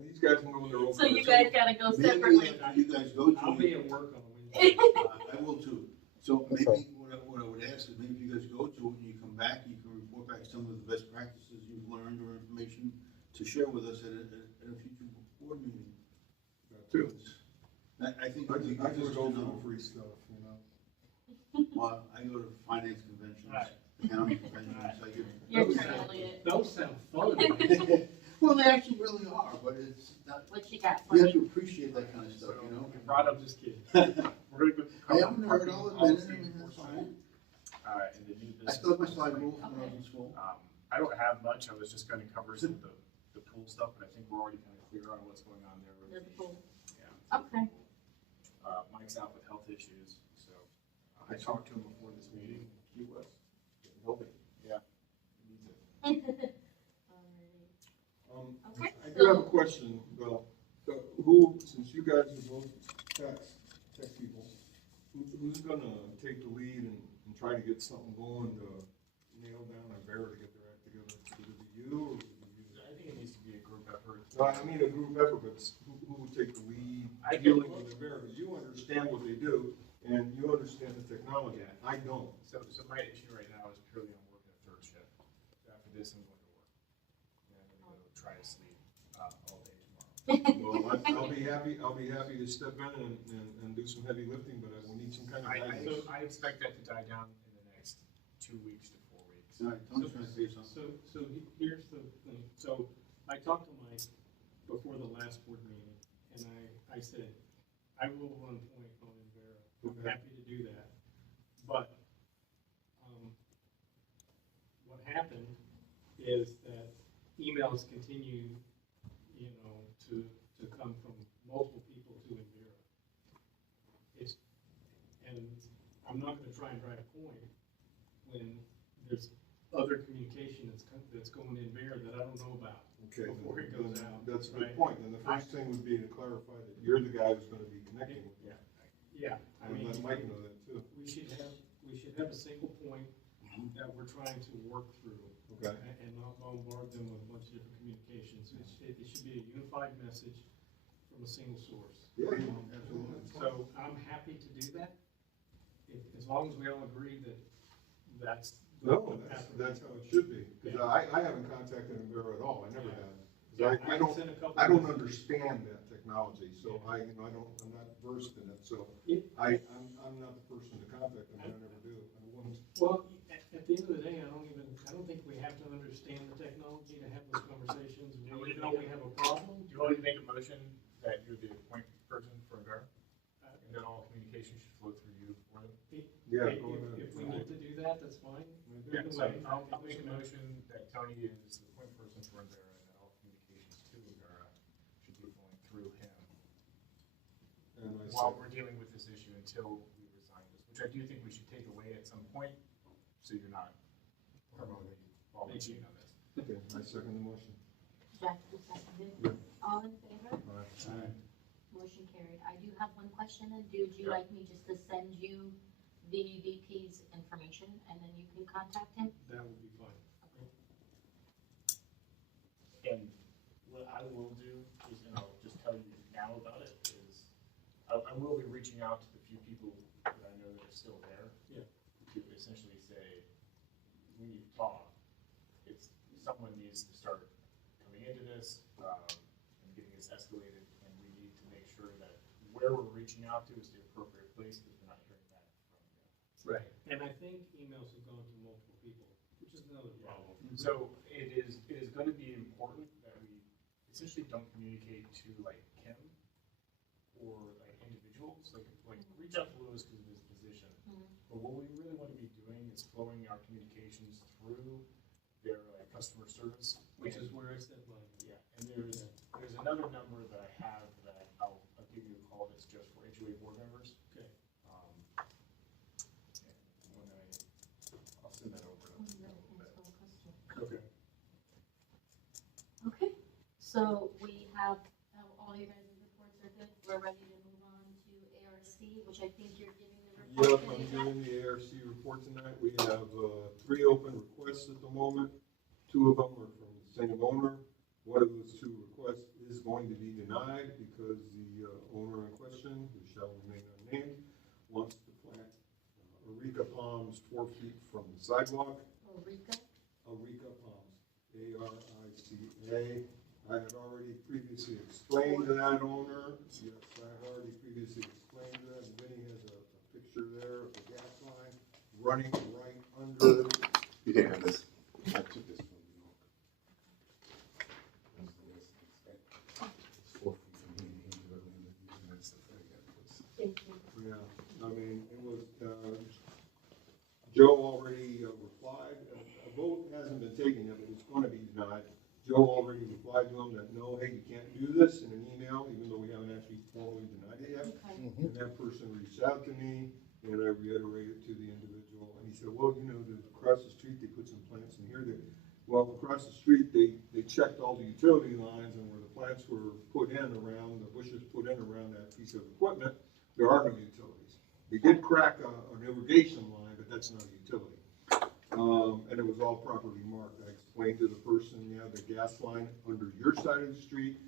These guys can go in their own. So you guys gotta go Maybe separately. after you guys go to I'll it, be at work on Wednesday. I will too. So maybe Okay. what I would ask is maybe if you guys go to it and you come back, you can report back some of the best practices you've learned or information to share with us at a future board meeting. Too. I think. I it'd be just good go to for know. the free stuff, you know? Well, I go to finance conventions, Alright. accounting conventions, I get. Your turn, Elliot. Those sound fun. Well, they actually really are, but it's not, What you got for you have me? to appreciate that kind of stuff, you know? You brought up just kidding. We're gonna I go haven't cover heard all of policy it, and that's fine. and the new I business. still have my slide rule from when I was in school. I don't have much, I was just gonna cover some of the pool stuff, but I think we're already kind of clear on what's going on there. with There's a the- pool. Yeah. Okay, Mike's out with health issues, so I talked to him before this meeting, he was getting healthy. Yeah. He needs it. alrighty. Okay, I do have a question, Bill. Who, since you guys are both tech people, who's gonna take the lead and try to get something going to nail down a bear to get their act together? Would it be you or would it be you? I think it needs to be a group effort. No, I mean a group effort, but who would take the lead I can- dealing with the bear? Because you understand what they do and you understand the technology. I don't. So my issue right now is purely I'm working a third shift. After this, I'm going to work. And I'm gonna go try to sleep, all day tomorrow. Well, I'll be happy to step in and do some heavy lifting, but we need some kind of guidance. I expect that to die down in the next 2 weeks to 4 weeks. All right, Tony's trying to say something. Here's the thing, so I talked to Mike before the last board meeting, and I said, I will run point on Invera, I'm Okay. happy to do that, but, what happened is that emails continue, you know, to come from multiple people to Invera. And I'm not gonna try and drive a point when there's other communication that's going in there that I don't know about. Okay, Before it goes then out, that's a good right? point. Then the first thing would be to clarify that you're the guy who's gonna be connecting with them. Yeah, I And mean, let Mike know that too. we should have a single point that we're trying to work through Okay. and not bombard them with a bunch of different communications. It should be a unified message from a single source. Yeah, absolutely. So I'm happy to do that, as long as we all agree that that's. the No, path that's we're how it going. should be. Because I haven't contacted him there at all. I never have. 'Cause Yeah, I don't, sent a couple I don't of- understand that technology, so I'm not versed in it, so Yeah. I'm not the person to contact them. I never do. I wouldn't. Well, at the end of the day, I don't think we have to understand the technology to have those conversations. We know we have a problem. Do you want me to make a motion that you're the point person for Invera? And then all communication should flow through you for them? Yeah, If go ahead. if we need to do that, that's fine. Yeah, Either so way, I'll make a motion that Tony is the point person for Invera and that all communications to Invera should be flowing through him And I while said, we're dealing with this issue until we resign this, which I do think we should take away at some point, so you're not permanently volunteering on this. okay, I second the motion. Jack, who seconded? All in favor? All right. Motion carried. I do have one question, and would you like me just to send you the VP's information, and then you can contact him? that would be fine. And what I will do is, and I'll just tell you now about it, is will be reaching out to the few people that I know that are still there. Yeah. To essentially say, we need to talk. Someone needs to start coming into this, and getting this escalated, and we need to make sure that where we're reaching out to is the appropriate place, because we're not hearing back from you. Right. And I think emails have gone to multiple people, which is another problem. So it is going to be important that we essentially don't communicate to like Kim or like individuals, like reach out to Lewis because of his position. But what we really want to be doing is flowing our communications through their customer service. Which is where I said like. Yeah, and there's another number that I have that I'll give you a call that's just for HOA board members. Okay. I'll send that over. Okay. Okay, so we have all your guys' reports are good. We're ready to move on to ARC, which I think you're giving the report. Yep, I'm doing the ARC report tonight. We have 3 open requests at the moment. 2 of them are from the same owner. One of those 2 requests is going to be denied because the owner in question, who shall remain unnamed, wants to plant areca palms 4 feet from the sidewalk. Ulrika? Areca palms, A-R-I-C-A. I had already previously explained to that owner. Yes, I had already previously explained to them. Vinny has a picture there of the gas line running right under. You can have this. I took this from New York. It's 4 feet from me. Thank you. Yeah, I mean, it was, Joe already replied. A vote hasn't been taken yet, but it's going to be denied. Joe already replied to him that, no, hey, you can't do this in an email, even though we haven't actually formally denied it yet. Okay. And that person reached out to me, and I reiterated to the individual, and he said, well, you know, across the street, they put some plants in here. Well, across the street, they checked all the utility lines, and where the plants were put in around, the bushes put in around that piece of equipment, there are no utilities. They did crack an irrigation line, but that's not a utility. And it was all properly marked. I explained to the person, yeah, the gas line under your side of the street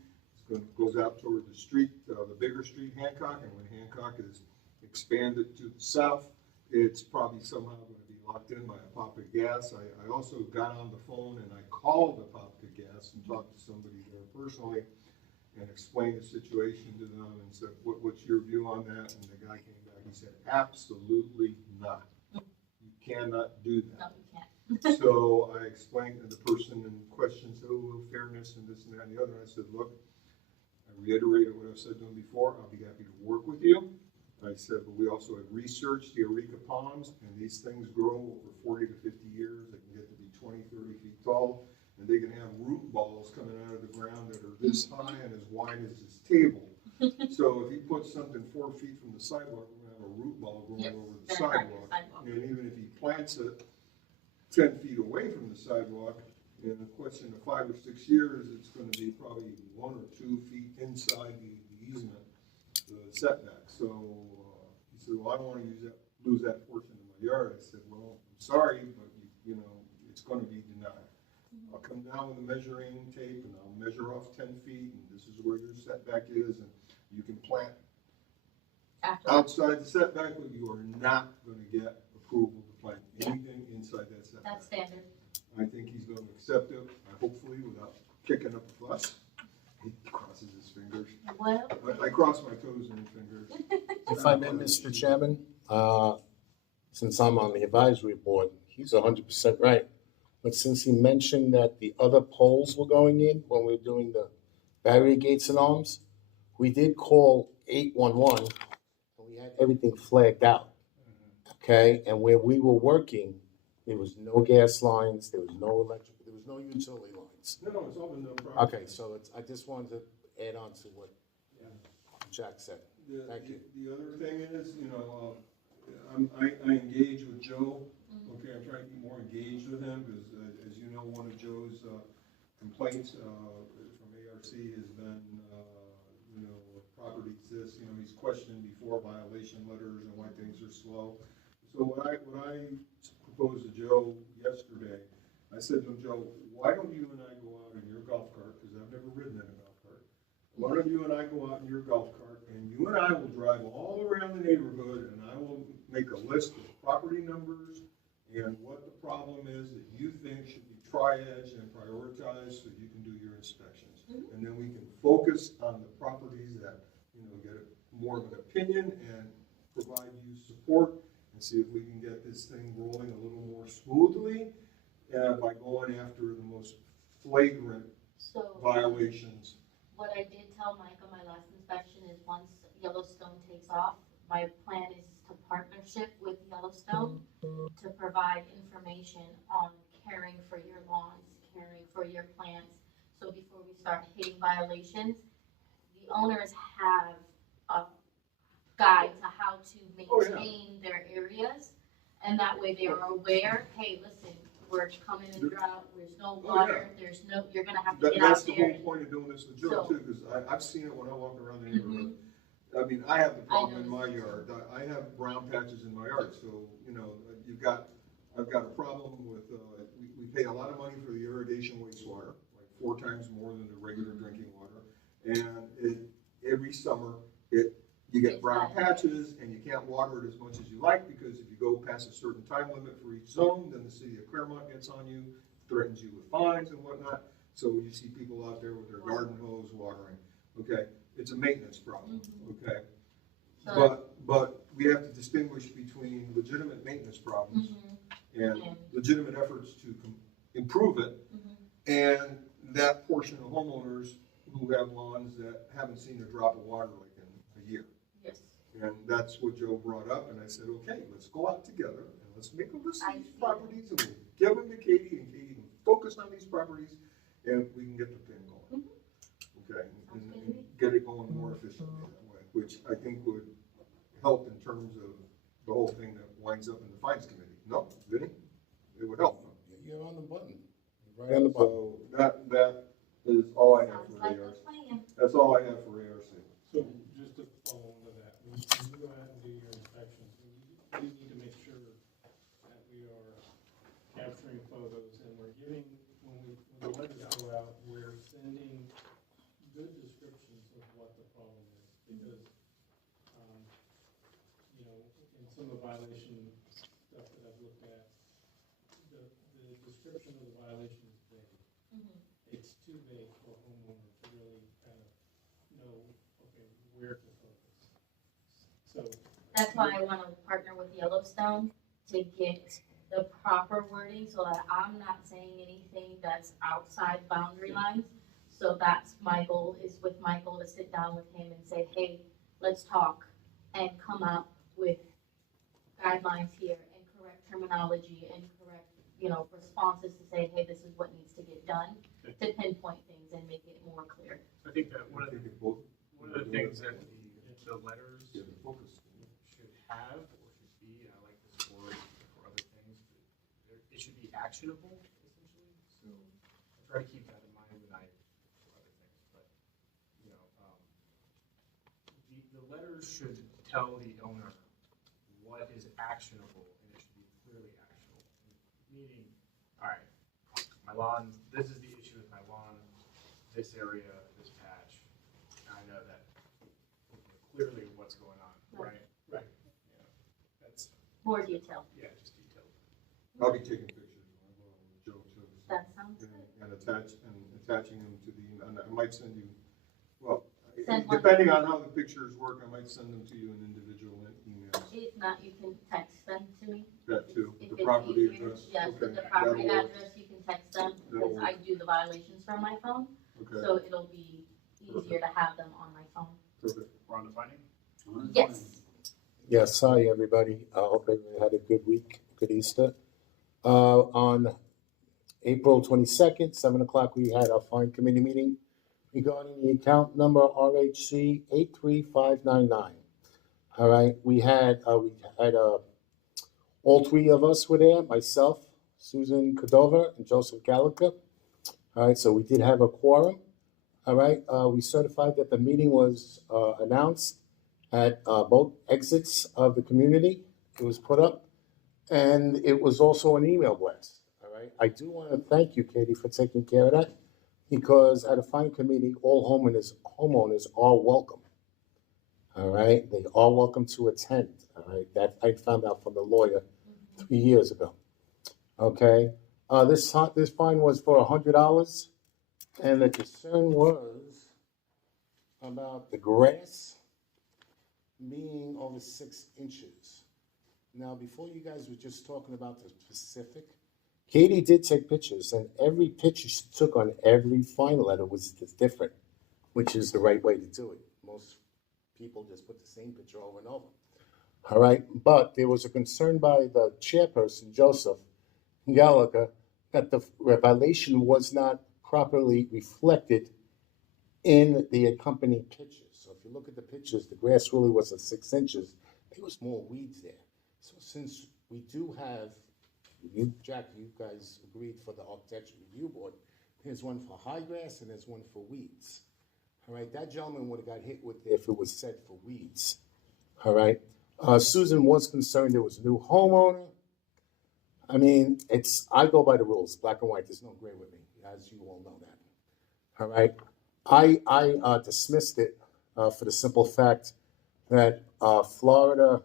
goes out toward the street, the bigger street, Hancock, and when Hancock is expanded to the south, it's probably somehow going to be locked in by Apopka Gas. I also got on the phone and I called Apopka Gas and talked to somebody there personally and explained the situation to them and said, what's your view on that? And the guy came back and said, absolutely not. You cannot do that. No, you can't. So I explained to the person in question, so fairness and this and that and the other. I said, look, I reiterated what I've said to him before. I'll be happy to work with you. I said, but we also have researched the areca palms, and these things grow over 40 to 50 years. They can get to be 20, 30 feet tall, and they can have root balls coming out of the ground that are this high and as wide as this table. So if he puts something 4 feet from the sidewalk, we're going to have a root ball growing over the sidewalk. And even if he plants it 10 feet away from the sidewalk, in a question of 5 or 6 years, it's going to be probably 1 or 2 feet inside the easement, the setback. So he said, well, I don't want to lose that portion of my yard. I said, well, I'm sorry, but you know, it's going to be denied. I'll come down with a measuring tape and I'll measure off 10 feet, and this is where your setback is, and you can plant outside the setback, but you are not going to get approval to plant anything inside that setback. That's standard. I think he's going to accept it, hopefully without kicking up a fuss. He crosses his fingers. Well. I cross my toes and fingers. If I may, Mr. Chairman, since I'm on the advisory board, he's 100% right. But since he mentioned that the other poles were going in when we were doing the barrier gates and arms, we did call 811 and we had everything flagged out. Okay, and where we were working, there was no gas lines, there was no electric, there was no utility lines. No, it's all been no problem. Okay, so I just wanted to add on to what Jack said. Thank you. The other thing is, you know, I engage with Joe. Okay, I'm trying to be more engaged with him because, as you know, one of Joe's complaints from ARC has been, you know, property exists. You know, he's questioned before violation letters and why things are slow. So what I proposed to Joe yesterday, I said to him, Joe, why don't you and I go out in your golf cart, because I've never ridden in a golf cart, One of you and I go out in your golf cart, and you and I will drive all around the neighborhood, and I will make a list of property numbers and what the problem is that you think should be triaged and prioritized so you can do your inspections. And then we can focus on the properties that, get more of an opinion and provide you support and see if we can get this thing rolling a little more smoothly by going after the most flagrant So violations. what I did tell Mike on my last inspection is once Yellowstone takes off, my plan is to partnership with Yellowstone to provide information on caring for your lawns, caring for your plants. So before we start hitting violations, the owners have a guide to how to maintain their areas. And that way they are aware, hey, listen, we're coming in drought, there's no water, you're gonna have to get out That's the there. whole point of doing this with Joe too, because I've seen it when I walk around the neighborhood. I mean, I have the problem in my yard. I have brown patches in my yard, so, I've got a problem with, we pay a lot of money for the irrigation wastewater, like 4 times more than the regular drinking water. And every summer, you get brown patches and you can't water it as much as you like, because if you go past a certain time limit for each zone, then the city of Claremont gets on you, threatens you with fines and whatnot. So you see people out there with their garden hose watering, okay? It's a maintenance problem, okay? But we have to distinguish between legitimate maintenance problems and legitimate efforts to improve it, and that portion of homeowners who have lawns that haven't seen a drop of water like in a year. Yes. And that's what Joe brought up, and I said, okay, let's go out together and let's make a list of these properties, and we'll give them to Katie, and Katie can focus on these properties, and we can get the thing going. Okay, and get it going more efficiently that way, which I think would help in terms of the whole thing that winds up in the fines committee. No, Vinny? It would help. You're on the button. Right on the button. So that is all I have Sounds for like a ARC. plan. That's all I have for ARC. So just to follow on to that, when you go out and do your inspections, we need to make sure that we are capturing photos and we're giving, when the letters go out, we're sending good descriptions of what the problem is. Because, in some of the violation stuff that I've looked at, the description of the violation is vague. It's too vague for a homeowner to really kind of know, okay, where to focus. So. That's why I wanna partner with Yellowstone to get the proper wording so that I'm not saying anything that's outside boundary lines. So that's my goal, is with Michael to sit down with him and say, hey, let's talk and come up with guidelines here and correct terminology and correct, responses to say, hey, this is what needs to get done, to pinpoint things and make it more clear. I think that one of the things that the letters should have, or should be, and I like this for other things, it should be actionable, essentially. So I try to keep that in mind when I for other things. But the letters should tell the owner what is actionable, and it should be clearly actionable. Meaning, all right, my lawn. This is the issue with my lawn. This area, this patch. I know that clearly what's going on, right? Right. Yeah. That's More detail. yeah, just detailed. I'll be taking pictures when I go out with Joe too. So, That sounds good. and attaching them to the, and I might send you, well, Send one. depending on how the pictures work, I might send them to you in individual emails. If not, you can text them to me. That too, If the it's property easier. address. Yes, Okay, with the property that'll work. address, you can text them, That'll because I do the violations from my phone, Okay, so it'll be easier to have them on my phone. perfect. We're on the finding. Yes. Yes, hi, everybody. I hope everyone had a good week, good Easter. On April 22nd, 7 o'clock, we had our fine committee meeting regarding the account number RHC 83599. All right, we had all 3 of us were there, myself, Susan Cordova, and Joseph Gallagher. All right, so we did have a quorum. All right, we certified that the meeting was announced at both exits of the community. It was put up, and it was also an email blast. All right, I do want to thank you, Katie, for taking care of that. because at a fine committee, all homeowners are welcome. All right, they are welcome to attend. All right, that I found out from the lawyer 3 years ago. Okay, this fine was for $100, and the concern was about the grass being over 6 inches. Now, before you guys were just talking about the specific, Katie did take pictures, and every picture she took on every fine letter was different, which is the right way to do it. Most people just put the same picture over and over. All right, but there was a concern by the chairperson, Joseph Gallagher, that the violation was not properly reflected in the accompanying pictures. So if you look at the pictures, the grass really wasn't 6 inches. There was more weeds there. So since we do have, Jack, you guys agreed for the architecture review board, there's one for high grass and there's one for weeds. All right, that gentleman would have got hit with if it was set for weeds. All right, Susan was concerned there was a new homeowner. I mean, I go by the rules, black and white. There's no gray with me, as you all know that. All right, I dismissed it for the simple fact that Florida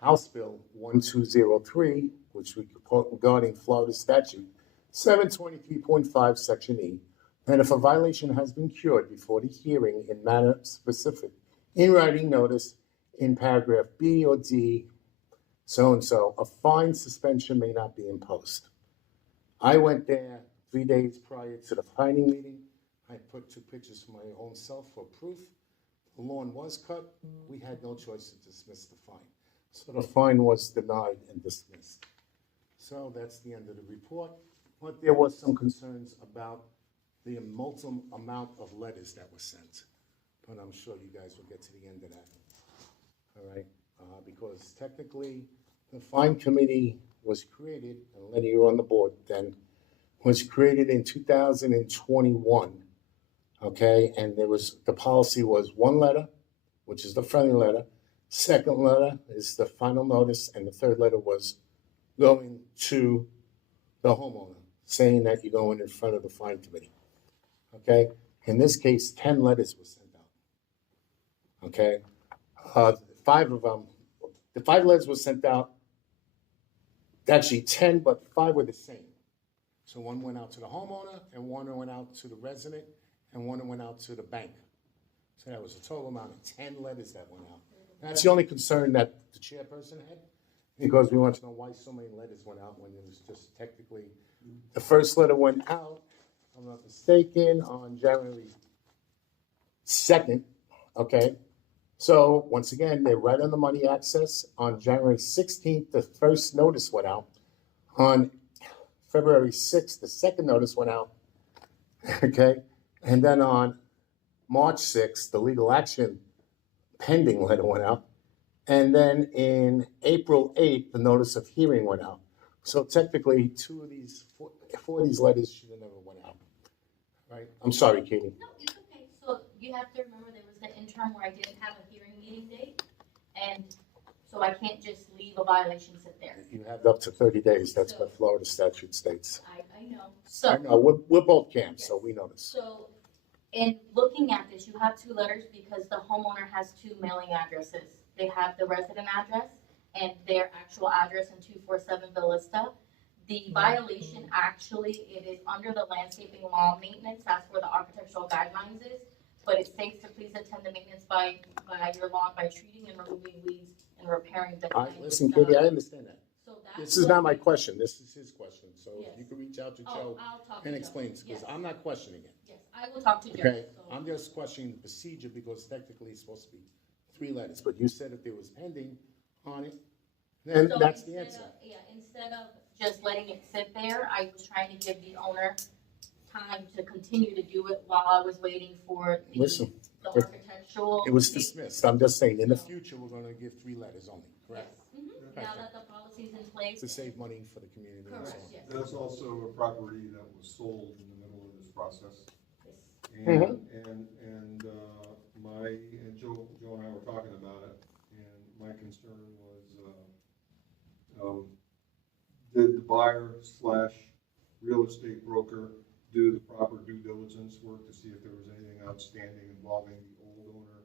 House Bill 1203, which we quote regarding Florida statute 723.5 Section E, and if a violation has been cured before the hearing in manner specific, in writing notice in paragraph B or D, so-and-so, a fine suspension may not be imposed. I went there 3 days prior to the fining meeting. I put 2 pictures for my own self for proof. The lawn was cut. We had no choice to dismiss the fine. So the fine was denied and dismissed. So that's the end of the report. But there was some concerns about the multiple amount of letters that were sent. But I'm sure you guys will get to the end of that. All right, because technically the fine committee was created, and Lenny, you were on the board then, was created in 2021. Okay, and the policy was 1 letter, which is the friendly letter. Second letter is the final notice, and the third letter was going to the homeowner, saying that you're going in front of the fine committee. Okay, in this case, 10 letters were sent out. Okay, 5 of them, the 5 letters were sent out, actually 10, but 5 were the same. So 1 went out to the homeowner, and 1 went out to the resident, and 1 went out to the bank. So that was a total amount of 10 letters that went out. That's the only concern that the chairperson had, because we want to know why so many letters went out when it was just technically, the first letter went out, if I'm not mistaken, on January 2nd, okay? So once again, they're right on the money access. On January 16th, the first notice went out. On February 6th, the second notice went out, okay? And then on March 6th, the legal action pending letter went out. And then in April 8th, the notice of hearing went out. So technically, 4 of these letters should have never went out, right? I'm sorry, Katie. No, it's okay. So you have to remember there was the interim where I didn't have a hearing meeting date. And so I can't just leave a violation sit there. You have up to 30 days. That's what Florida statute states. I know. So. I know, we're both camps, so we know this. So in looking at this, you have 2 letters because the homeowner has 2 mailing addresses. They have the resident address and their actual address in 247 Villista. The violation actually, it is under the landscaping law maintenance. That's where the architectural guidelines is. But it states to please attend the maintenance by your lawn by treating and removing weeds and repairing the. Listen, Katie, I understand that. So This is not my question. This is his question. So Yes. if you can reach out to Joe I'll talk to and Joe. explain this, because Yes. I'm not questioning it. Yes, I will talk to Joe. Okay, So- I'm just questioning the procedure because technically it's supposed to be 3 letters, but you said if there was pending on it, then So that's the instead answer. instead of just letting it sit there, I was trying to give the owner time to continue to do it while I was waiting for Listen, the architectural. it was dismissed. I'm just saying, in the future, we're gonna give 3 letters only, correct? Yes. Now that the policy's in place. To save money for the community and so Correct, on. yes. That's also a property that was sold in the middle of this process. Yes. And Joe and I were talking about it, and my concern was, did the buyer / real estate broker do the proper due diligence work to see if there was anything outstanding involving the old owner?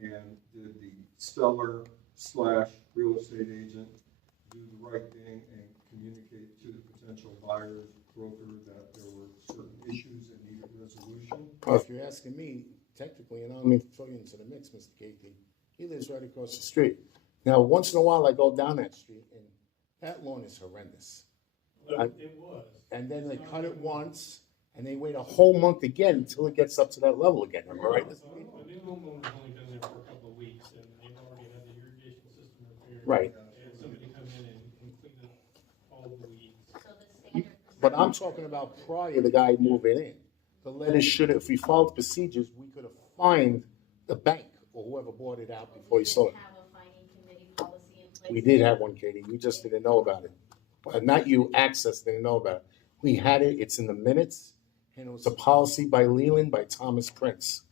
And did the seller slash real estate agent do the right thing and communicate to the potential buyer's broker that there were certain issues that needed resolution? Well, if you're asking me, technically, and I don't mean to throw you into the mix, Mr. Casey, he lives right across the street. Now, once in a while, I go down that street, and that lawn is horrendous. It was. And then they cut it once, and they wait a whole month again until it gets up to that level again. Am I right, Mr. Casey? The new homeowner's only been there for a couple of weeks, and they've already had the irrigation system repaired. Right. They had somebody come in and clean up all the weeds. So the standard. But I'm talking about prior to the guy moving in. The letter should, if we followed procedures, we could have fined the bank or whoever bought it out before he sold it. Have a fining committee policy in place. We did have one, Katie, you just didn't know about it. Not you, Access didn't know about it. We had it, it's in the minutes, and it was a policy by Leland, by Thomas Prince.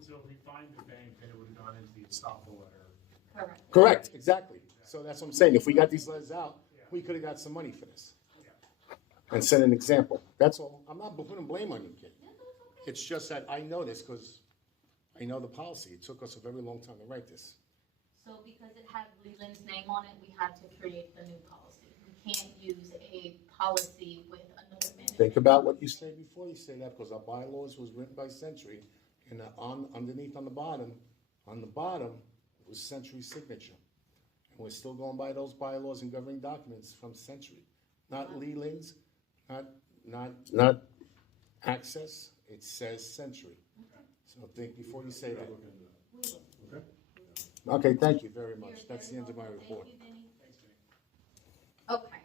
So if we find the bank, then it would have gone into the estoppel letter. Correct. Correct, exactly. So that's what I'm saying, if we got these letters out, we could have got some money for this. And set an example, that's all. I'm not putting blame on you, kid. It's just that I know this because I know the policy. It took us a very long time to write this. So because it had Leland's name on it, we had to create the new policy. We can't use a policy with another manager. Think about what you said before you say that, because our bylaws was written by Century, and underneath on the bottom, it was Century's signature. And we're still going by those bylaws and governing documents from Century, not Leland's, not Access. It says Century. So think before you say that. Okay, thank you very much. That's the end of my report. Thank you, Vinny. Okay,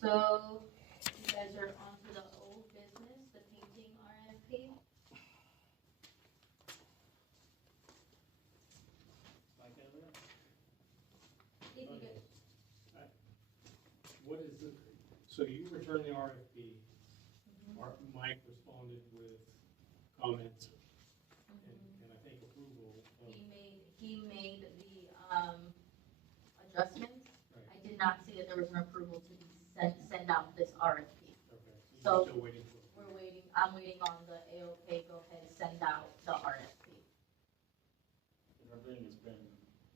so you guys are on to the old business, the painting RFP. If you get, What is the, so you returned the RFP, Mike responded with comments and I think approval of. he made the, adjustments. Right. I did not see that there was an approval to send out this RFP. Okay, So- you're still waiting for. I'm waiting on the AOK, go ahead, send out the RFP. And everything has been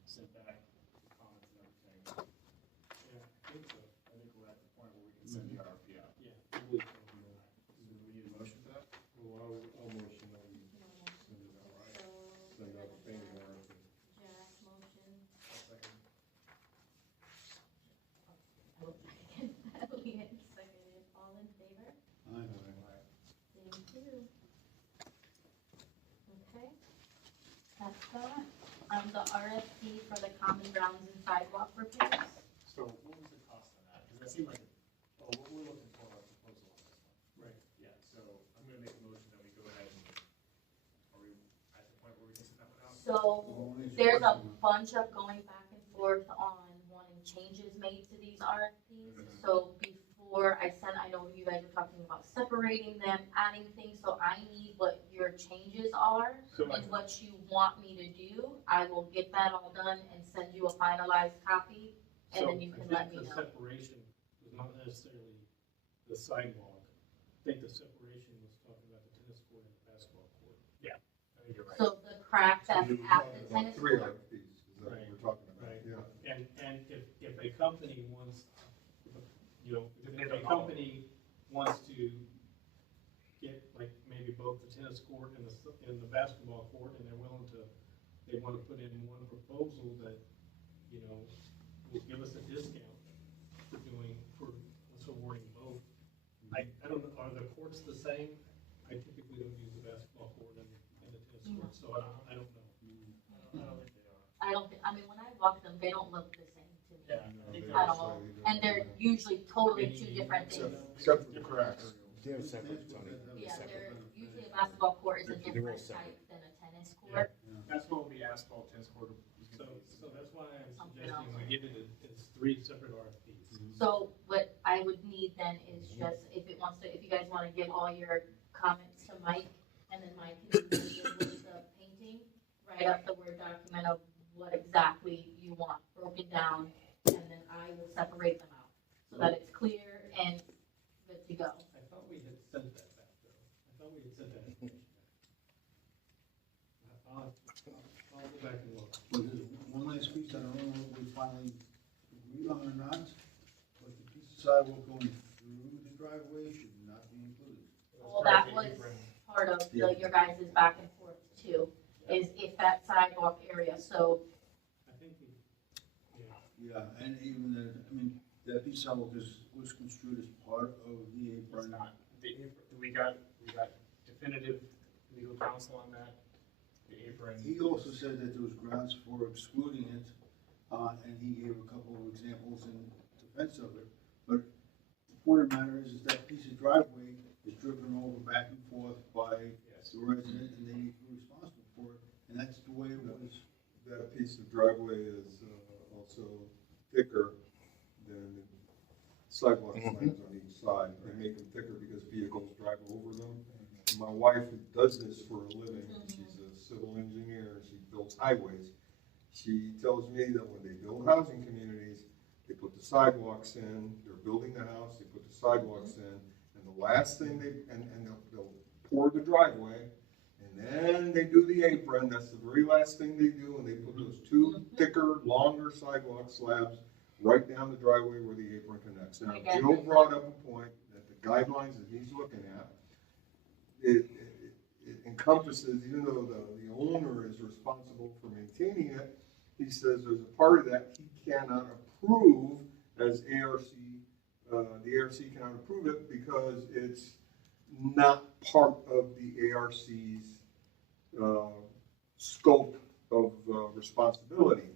sent back, the comments and everything. Yeah, I think so. I think we're at the point where we can send the RFP out. Yeah, I believe so. Do we need a motion for that? Well, I'll motion that we send it out, right? So, Send out the painting RFP. Jack motion. Second. I will second that. Leanne seconded. All in favor? Thank you. Okay. That's that. The RFP for the common grounds and sidewalk repairs. So what was the cost on that? Because that seemed like, what we're looking for a proposal on this one. Right. Yeah, so I'm gonna make a motion that we go ahead and, are we at the point where we can send that one out? So there's a bunch of going back and forth on wanting changes made to these RFPs. So before I send, I know you guys are talking about separating them, adding things, so I need what your changes are So and what you want me to do. I will get that all done and send you a finalized copy, and then you can let me I think know. the separation was not necessarily the sidewalk. I think the separation was talking about the tennis court and the basketball court. I think you're right. So the crack that's So you're at talking the about tennis three court. RFPs, is that what Right. we're talking about? Right. Yeah. And if a company wants, if a company wants to get like maybe both the tennis court and the basketball court, and they're willing to, they want to put in one proposal that, will give us a discount for awarding both. I don't know, are the courts the same? I typically don't use the basketball court and the tennis court, so I don't know. I don't think they are. I don't, I mean, when I walk them, they don't look the same to me. Yeah, I think At all, and they're usually totally two different things. Except for the cracks. They're separate, Tony. Yeah, they're, usually a basketball court is a They're all different separate. type than a tennis court. That's what will be asphalt, tennis court. So that's why I'm Something suggesting else. we get it as three separate RFPs. So what I would need then is just, if you guys wanna give all your comments to Mike, and then Mike can deal with the painting, write up the Word document of what exactly you want broken down, and then I will separate them out, so that it's clear and good to go. I thought we had sent that back though. sent that information back. I'll go back and look. But there's one last piece, I don't know if we finally agreed on or not, but the piece of sidewalk going through the driveway should not be included. Well, that was part of Yeah. your guys' back and forth too, is if that sidewalk area, so I think we, yeah. Yeah, and even the, I mean, that piece of sidewalk was construed as part of the It's apron. not. We got definitive legal counsel on that. The apron. He also said that there was grounds for excluding it, and he gave a couple of examples in defense of it. But the point of the matter is that piece of driveway is driven over back and forth by the resident, and they need to be responsible for it, and that's the way it was. That piece of driveway is also thicker than the sidewalk slabs on each side. They make them thicker because vehicles drive over them. And my wife, who does this for a living, she's a civil engineer, she builds highways. She tells me that when they build housing communities, they put the sidewalks in, they're building the house, they put the sidewalks in, and the last thing they'll pour the driveway, and then they do the apron. That's the very last thing they do, and they put those two thicker, longer sidewalk slabs right down the driveway where the apron connects. Now, Joe brought up a point that the guidelines that he's looking at, it encompasses, even though the owner is responsible for maintaining it, he says there's a part of that he cannot approve as ARC, the ARC cannot approve it because it's not part of the ARC's scope of responsibility.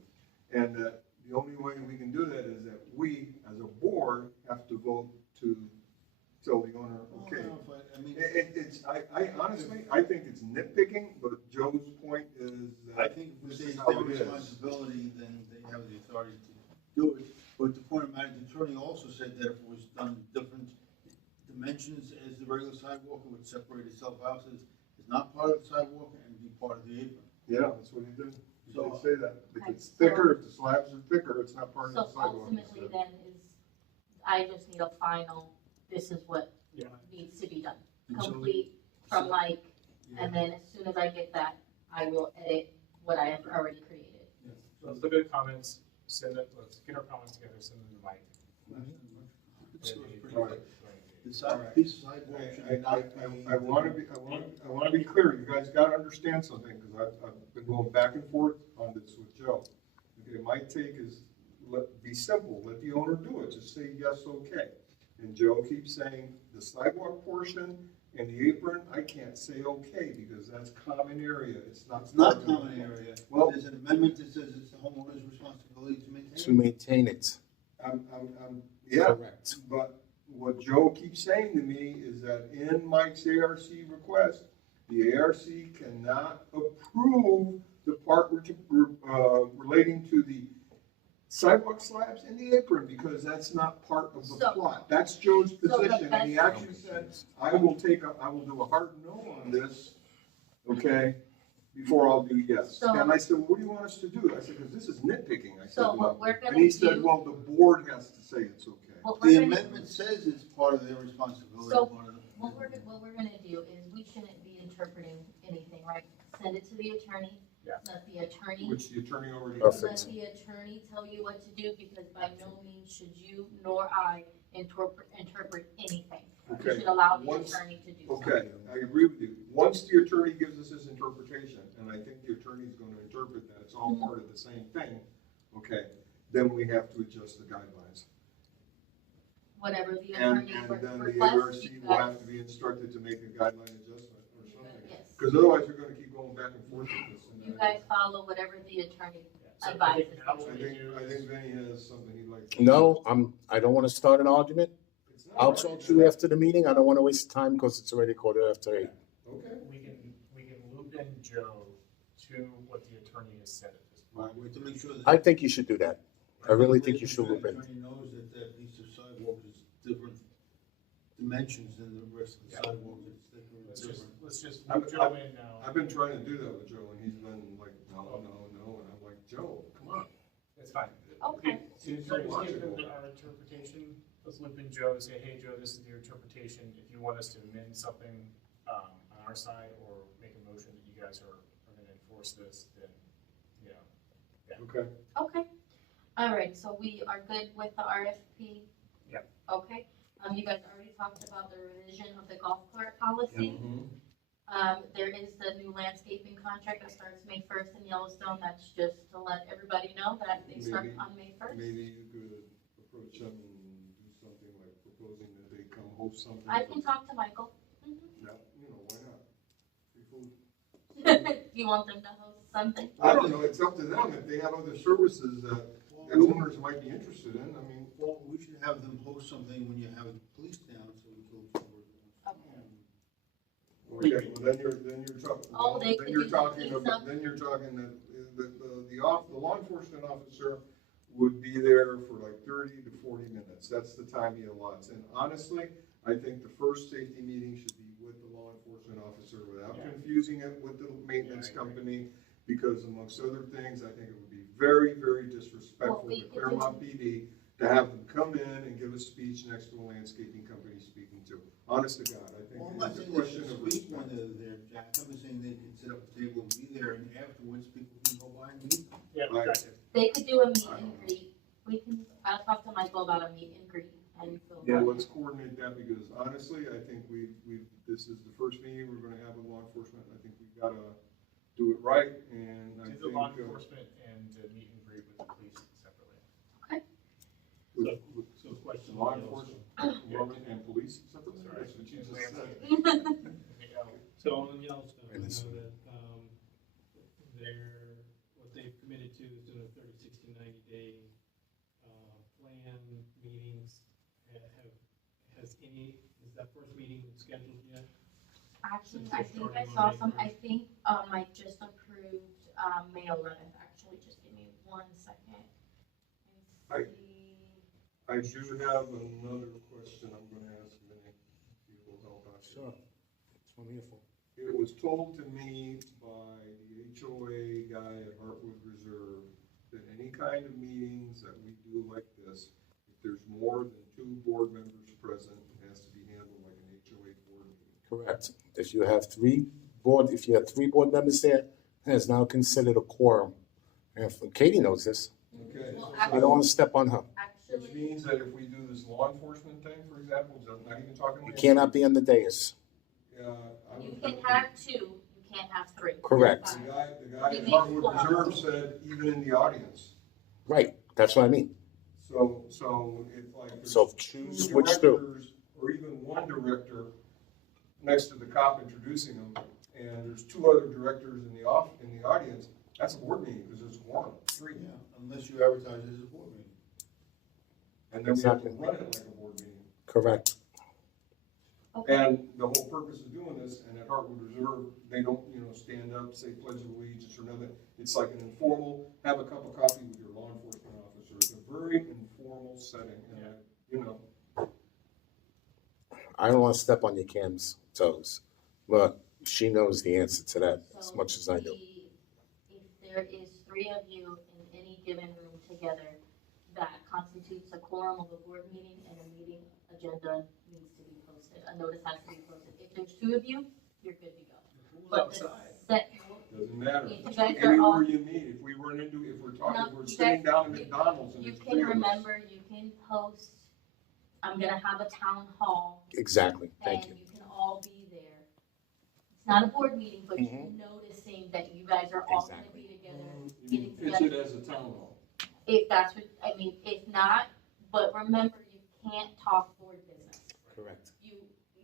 And that the only way we can do that is that we, as a board, have to vote to tell the owner, okay. I mean, I honestly, I think it's nitpicking, but Joe's point is I that think if this it's is their how it is. responsibility, then they have the authority to do it. But the point of matter, the attorney also said that if it was done different dimensions as the regular sidewalk, it would separate itself out as not part of the sidewalk and be part of the apron. Yeah, that's what he did. He So- did say that. If Okay, it's thicker, if the slabs are thicker, it's not part of so the sidewalk. he ultimately said. then is, I just need a final, this is what Yeah. needs to be done. And so- Complete from so- Mike, Yeah. and then as soon as I get that, I will edit what I have already created. So let's look at the comments, let's get our comments together, send them to Mike. So it's pretty Right. good. The side, piece of sidewalk should not be. I want to be clear. You guys got to understand something, because I've been going back and forth on this with Joe. Okay, my take is, be simple, let the owner do it, just say yes, okay. And Joe keeps saying the sidewalk portion and the apron, I can't say okay, because that's common area, it's not. It's not common area. Well- There's an amendment that says it's the homeowner's responsibility to maintain. To maintain it. Yeah, Correct. but what Joe keeps saying to me is that in Mike's ARC request, the ARC cannot approve the part relating to the sidewalk slabs and the apron, because that's not part of the So- plot. That's Joe's the position, and he best- actually said, I will do a hard no on this, okay, before I'll do yes. So- And I said, well, what do you want us to do? I said, because this is nitpicking. I said, So what well, we're gonna and he said, do- well, the board has to say it's okay. What we're The gonna- amendment says it's part of their responsibility. So, part of the- What we're gonna do is, we shouldn't be interpreting anything, right? Send it to the attorney. Yeah. Let the attorney, Which the attorney already. Perfect. let the attorney tell you what to do, because by no means should you nor I interpret anything. You Okay. should allow the Once- attorney to do so. Okay, I agree with you. Once the attorney gives us his interpretation, and I think the attorney's gonna interpret that it's all part of the same thing, okay, then we have to adjust the guidelines. Whatever the And attorney then the requests, ARC you will have guys, to be instructed to make a guideline adjustment or something. yes. Because otherwise, we're gonna keep going back and forth with this. and You I- guys follow whatever the attorney Yeah, so I advises. think now what I we think, do I is- think Vinny has something he'd like to. No, I don't want to start an argument. It's not I'll hard. talk to you after the meeting. I don't want to waste time because it's already 8:15. Okay. we can loop in Joe to what the attorney has said at this point. Right, we have to make sure that. I think you should do that. I really think you should The loop in. attorney knows that that piece of sidewalk is different dimensions than the rest of the Yeah. sidewalk, it's thicker and Let's different. just I'm- loop Joe in now. I've been trying to do that with Joe, and he's been like, no, and I'm like, Joe, come on. It's fine. Okay. So just give them our interpretation, let's loop in Joe and say, hey, Joe, this is your interpretation. If you want us to amend something, on our side or make a motion that you guys are gonna enforce this, then, you know, Okay. Okay, all right, so we are good with the RFP? Yep. Okay, you guys already talked about the revision of the golf cart policy. There is the new landscaping contract that starts May first in Yellowstone, that's just to let everybody know that they start Maybe- on May first. Maybe you could approach them and do something like proposing that they come host something. I can talk to Michael. Yeah, you know, why not? Free food. Do you want them to host something? I don't know, it's up to them, if they have other services that owners might be interested in, I mean. Well, we should have them host something when you have the police down, so we can go forward. Okay, well, then you're talking, Oh, they then could you're do talking, pizza. then you're talking that the law enforcement officer would be there for like 30 to 40 minutes, that's the time he allots, and honestly, I think the first safety meeting should be with the law enforcement officer without Yeah. confusing it with the maintenance Yeah, I agree. company, because amongst other things, I think it would be very, very disrespectful Well, we to could Claremont PD to have them come in and give a speech next to a landscaping company speaking to. Honest to God, I think Well, I'm not it's a saying they question should of speak when respect. they're there, Jack, I'm just saying they can sit up at the table and be there, and afterwards, people can go by and meet them. Yeah, Right. gotcha. They could do a meet and greet. We can, I'll talk to Michael about a meet and greet and so. Yeah, let's coordinate that, because honestly, I think this is the first meeting we're gonna have with law enforcement, I think we've gotta do it right, and I Do think. the law enforcement and meet and greet with the police separately. So question. Law enforcement, and police separately, Sorry. that's what you just And said. So on Yellowstone, I And it's- know that, what they've committed to is doing a 30, 60, 90-day, plan, meetings. Is that first meeting scheduled yet? Actually, I think I saw I think, Mike just approved, May 11th, actually, just give me 1 second. I- And see. I do have another question I'm gonna ask Vinnie, if you will help out. Sure. That's what I'm here for. It was told to me by the HOA guy at Heartwood Reserve that any kind of meetings that we do like this, if there's more than 2 board members present, it has to be handled like an HOA board meeting. Correct. If you have 3 board members there, that is now considered a quorum. And Katie knows this. Okay? Well, I don't want to step on her. Which Actually, means that if we do this law enforcement thing, for example, I'm not even talking. You cannot be on the dais. you can have 2, you can't have 3. Correct. The guy at Heartwood Reserve said even in the audience. Right. That's what I mean. So if like. there's So 2 choose which 2. directors, or even 1 director next to the cop introducing them, and there's 2 other directors in the audience, that's a board meeting, because there's a quorum, 3. Yeah, unless you advertise it as a board meeting. And then we have to Exactly. run it like a board meeting. Correct. Okay, And the whole purpose of doing this, and at Heartwood Reserve, they don't, stand up, say pledge of allegiance or nothing. It's like an informal, have a cup of coffee with your law enforcement officer. It's a very informal setting, and, I don't want to step on your Cam's toes, but she knows the answer to that as so much as I do. if there is 3 of you in any given room together, that constitutes a quorum of a board meeting, and a meeting agenda needs to be posted. A notice has to be posted. If there's 2 of you, you're good to go. But the doesn't matter. If you guys are all- Anywhere you meet, if we're talking, No, if we're you sitting guys- down at McDonald's and you there's can 3 of us. remember, you can post, I'm gonna have a town hall, Exactly. Thank and you. you can all be there. It's not a board meeting, but you're Mhm. noticing that you guys are all gonna Exactly. be together, You getting can pitch together. it as a town hall. If that's what, if not, but remember, you can't talk board business. Correct. You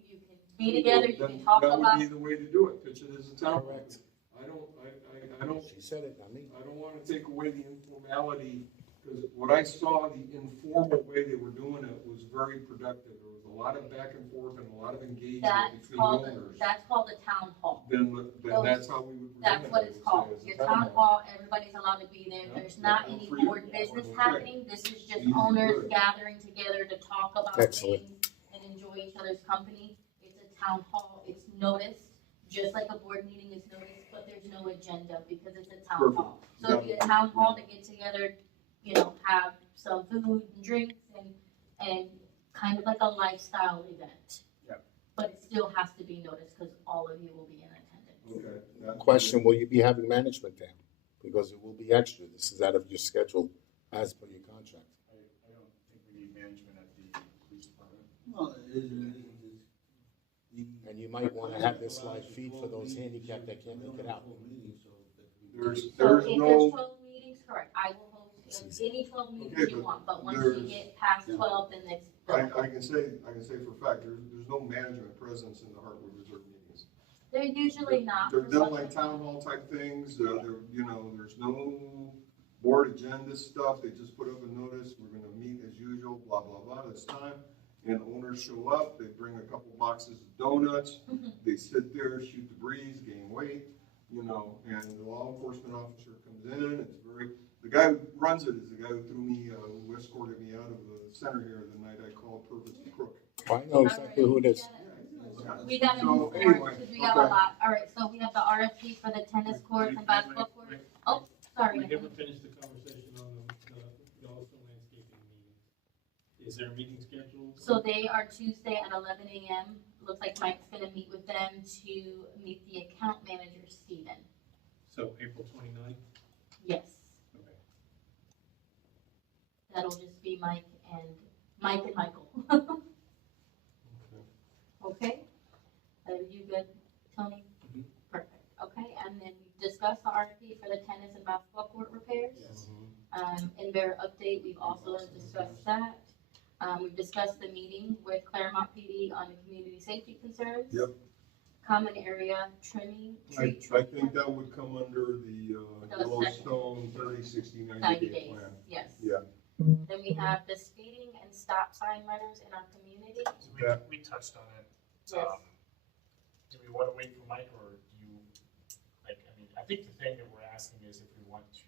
can be together, you can talk That would about, be the way to do it, pitch it as a town hall. Correct. I She said it, not me. don't wanna take away the informality, because what I saw, the informal way they were doing it was very productive. There was a lot of back and forth and a lot of engagement that's between called, owners. that's called a town hall. Then that's how we would present That's it. what I it's would say, called, as a your town hall, everybody's allowed to be there, Yeah, there's yeah, not good any for you. board business Okay. happening, this is just Easy to owners do. gathering together to talk about Excellent. things and enjoy each other's company. It's a town hall, it's noticed, just like a board meeting is noticed, but there's no agenda because it's a town Perfect. hall. So it'd be a town hall to get together, have some food and drinks and kind of like a lifestyle event. but it still has to be noticed because all of you will be in attendance. Okay. that- Question, will you be having management there? Because it will be extra. This is out of your schedule as per your contract. I don't think we need management at the police department. Well, it is, the. And you might want to have this live feed for those handicapped that can't make it out. There's So if no, there's 12 meetings, correct, I will host any 12 Okay, meetings you but want, but once there's- you get past 12, then it's I done. can say for a fact, there's no management presence in the Heartwood Reserve meetings. They're usually not. They're for done some- like town hall type things, there's no board agenda stuff, they just put up a notice, we're gonna meet as usual, blah, blah, blah, this time. And owners show up, they bring a couple boxes of donuts, they sit there, shoot the breeze, gain weight, and the law enforcement officer comes in, it's the guy who runs it is the guy who who escorted me out of the center here the night I called Purpose the Crook. I know exactly who it is. We gotta So, move anyway, forward, because we have a okay. lot. All right, so we have the RFP for the tennis courts and basketball courts. Oh, sorry. We never finished the conversation on the Yellowstone landscaping meeting. Is there a meeting scheduled? So they are Tuesday at 11 a.m. Looks like Mike's gonna meet with them to meet the account manager, Steven. So April 29th? Yes, Okay. that'll just be Mike and Michael. Okay? Are you good, Tony? Mhm. Perfect, okay, and then we discussed the RFP for the tennis and basketball court repairs. Yes. In their update, we've also discussed that. We've discussed the meeting with Claremont PD on the community safety concerns. Yep. Common area trimming, I tree trimming. think that would come under the Yellowstone 30, 60, 90 90 day days, plan. yes. Yeah. Then we have the speeding and stop sign runners in our community. So Yeah. we touched on it. Yes. Do we want to wait for Mike, or do you, I think the thing that we're asking is if we want to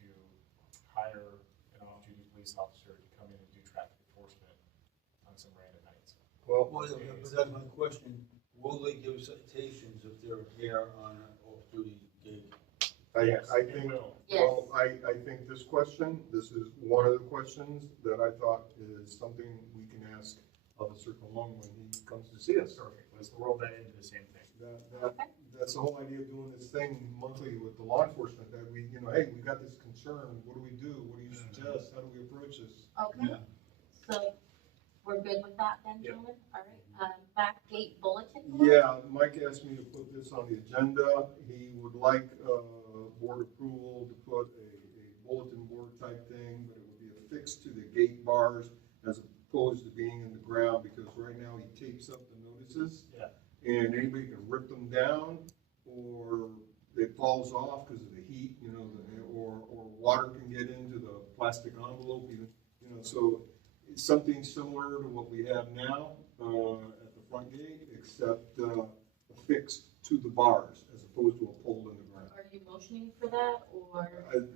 hire an off-duty police officer to come in and do traffic enforcement on some random nights. Well, Well, yeah, but that's my question, will they give citations if they're here on an off-duty gig? Yes, I it think, will. Yes. well, I think this is one of the questions that I thought is something we can ask Officer Colon when he comes to see us. Perfect, let's roll that into the same thing. That's the whole idea of doing this thing monthly with the law enforcement, that we, hey, we got this concern, what do we do? What do you suggest? How do we approach this? Okay, Yeah. so we're good with that then, Yep. gentlemen? All right, back gate bulletin board? Yeah, Mike asked me to put this on the agenda. He would like, board approval to put a bulletin board type thing, but it would be affixed to the gate bars as opposed to being in the ground, because right now he tapes up the notices. Yeah. And anybody can rip them down, or it falls off because of the heat, or water can get into the plastic envelope, so it's something similar to what we have now, at the front gate, except, affixed to the bars as opposed to a pole in the ground. Are you motioning for that, or?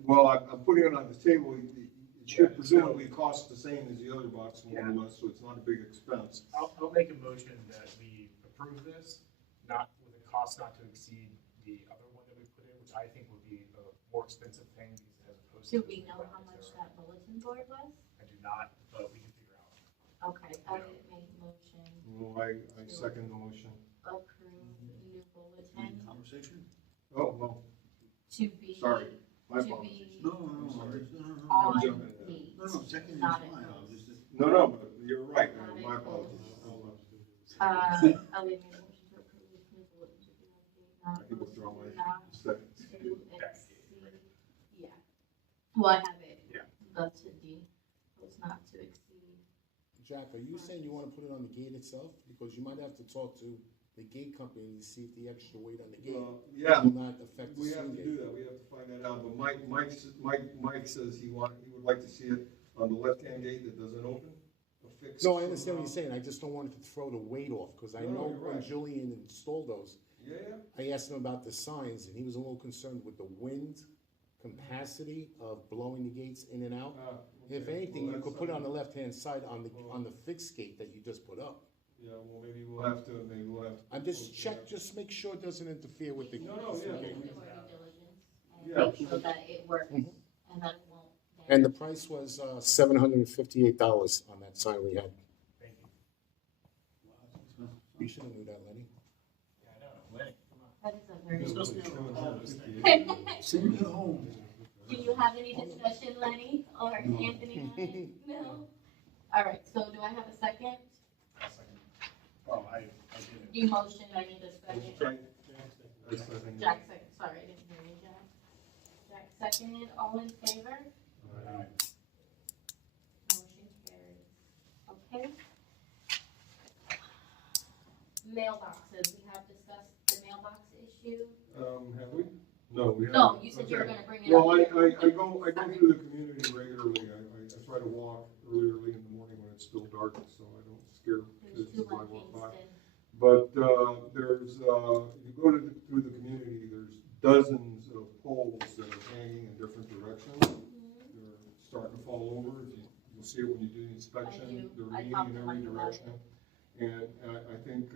Well, I'm putting it on the table. It should presumably cost the same as the other box, more or less, so it's not a big expense. I'll make a motion that we approve this, not with a cost not to exceed the other one that we put in, which I think would be a more expensive thing as opposed to. Do we know how much that bulletin board was? I do not, but we can figure out. Okay, I make motion, Well, I second the motion. approve new bulletin Conversation? Oh, no, to be, sorry, my to apologies. be No, sorry. on I'm jumping in. the, No, second is Not fine, it. I'll just. No, but you're right, my apologies. I'll make a motion to approve new bulletin to be on the gate, I can withdraw my not second. to exceed, yeah. Well, I have it, Yeah. the to D, was not to exceed. Jack, are you saying you want to put it on the gate itself? Because you might have to talk to the gate company to see if the extra weight on the gate Yeah, will not affect the we have swing to gate. do that, we have to find that out, but Mike says he would like to see it on the left-hand gate that doesn't open, affixed. No, I understand what you're saying. I just don't want it to throw the weight off, because I No, know you're when right. Julian installed those, Yeah, I asked him about the signs, and he was a little concerned with the wind capacity of blowing the gates in and out. If okay. anything, Well, you that's could put it on the something- left-hand side on the fixed gate that you just put up. Yeah, well, maybe we'll have to. I'm just just make sure it doesn't interfere with the. No, yeah. with the Do gate. due diligence and Yeah. make sure that it works Mhm. and that it won't. And the price was $758 on that sign we had. Thank you. You should have knew that, Lenny. very You're supposed to be on all those things. Send it home. Do you have any discussion, Lenny or Anthony? On it? No? All right, so do I have a second? Oh, I didn't. You motion, I need a second. Jack second, sorry, I didn't hear you, Jack. Jack seconded, all in favor? Motion carries. Okay. Mailboxes, we have discussed the mailbox issue. Have we? No, we haven't. No, you said you were Okay. gonna bring it up. Well, I go through the community regularly. I try to walk early in the morning when it's still dark, so I don't scare There's kids two as I on walk by. Kingston. But, there's, if you go through the community, there's dozens of poles that are hanging in different directions. They're starting to fall over. You'll see it when you do the inspection. I do. They're I leaning talked in to every Mike about direction. And I think,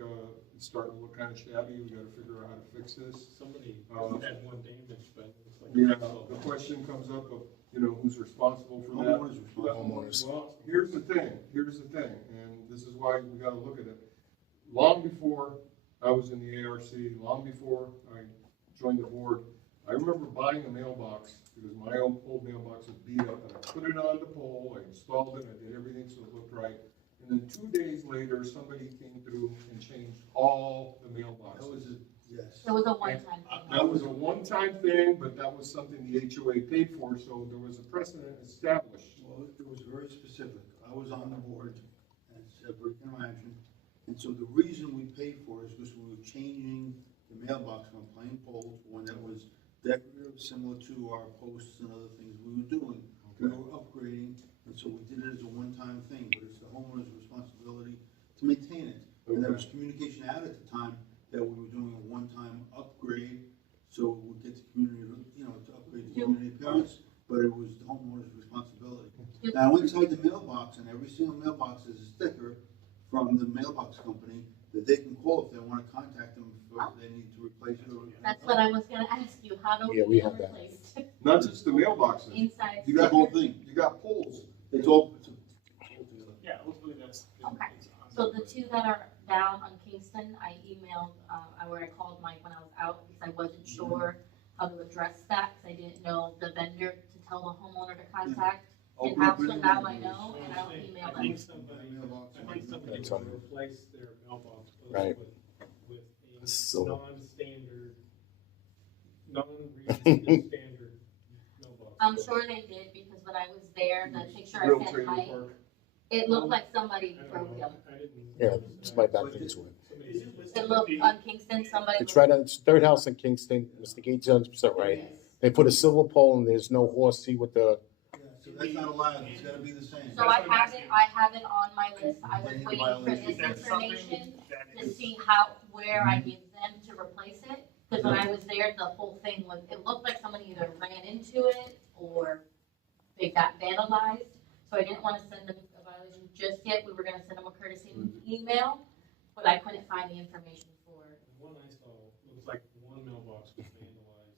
it's starting to look kind of shabby. We gotta figure out how to fix this. Somebody had one damage, but it's like. Yeah, the question comes up of, who's responsible for that? Homeowners responsible. Homeowners. Well, here's the thing, and this is why we gotta look at it. Long before I was in the ARC, long before I joined the board, I remember buying a mailbox, because my old mailbox was beat up, and I put it on the pole, I installed it, I did everything so it looked right. And then 2 days later, somebody came through and changed all the That mailboxes. was it, yes. It was a one-time thing. That was a one-time thing, but that was something the HOA paid for, so there was a precedent established. Well, it was very specific. I was on the board, as everybody can imagine. And so the reason we paid for it is because we were changing the mailbox from plain poles, to one that was decorative, similar to our posts and other things we were doing. We were upgrading, and so we did it as a one-time thing, but it's the homeowner's responsibility to maintain it. And there was communication out at the time that we were doing a one-time upgrade, so we get the community, to upgrade the community appearance, but it was the homeowner's responsibility. Now, inside the mailbox, and every single mailbox is a sticker from the mailbox company that they can call if they want to contact them if they need to replace it or. That's what I was gonna ask you, how do Yeah, we we have that. replace Not just the mailboxes, inside? you got The whole thing. You got poles. It's all. Yeah, hopefully that's. Okay. So the two that are down on Kingston, I emailed, I called Mike when I was out, because I wasn't sure how to address that, because I didn't know the vendor to tell the homeowner to contact. And now, so now I know, and I'll email I think them. somebody That's would all. replace their mailbox Right. with a So- non-standard, non-Regency standard mailbox. I'm sure they did, because when I was there, the picture Real I sent trailer Mike, park. it looked like somebody I don't broke know. them. I didn't. Yeah, notice that. somebody backed into it. Somebody Is did. it listed It to looked be- on Kingston, somebody. It's right on, it's third house in Kingston, Mr. Gates, 100% right. Yes. They put a silver pole and there's no horsey with the, Yeah, so that's not allowed, it's gotta be the same. So I have it on my list, I was waiting for Is this that something information that to is- see where I give them to replace it. Cause when I was there, the whole thing was, it looked like somebody either ran into it or they got vandalized. So I didn't wanna send them a violation just yet, we were gonna send them a courtesy email, but I couldn't find the information for it. The one I saw, looks like one mailbox was vandalized.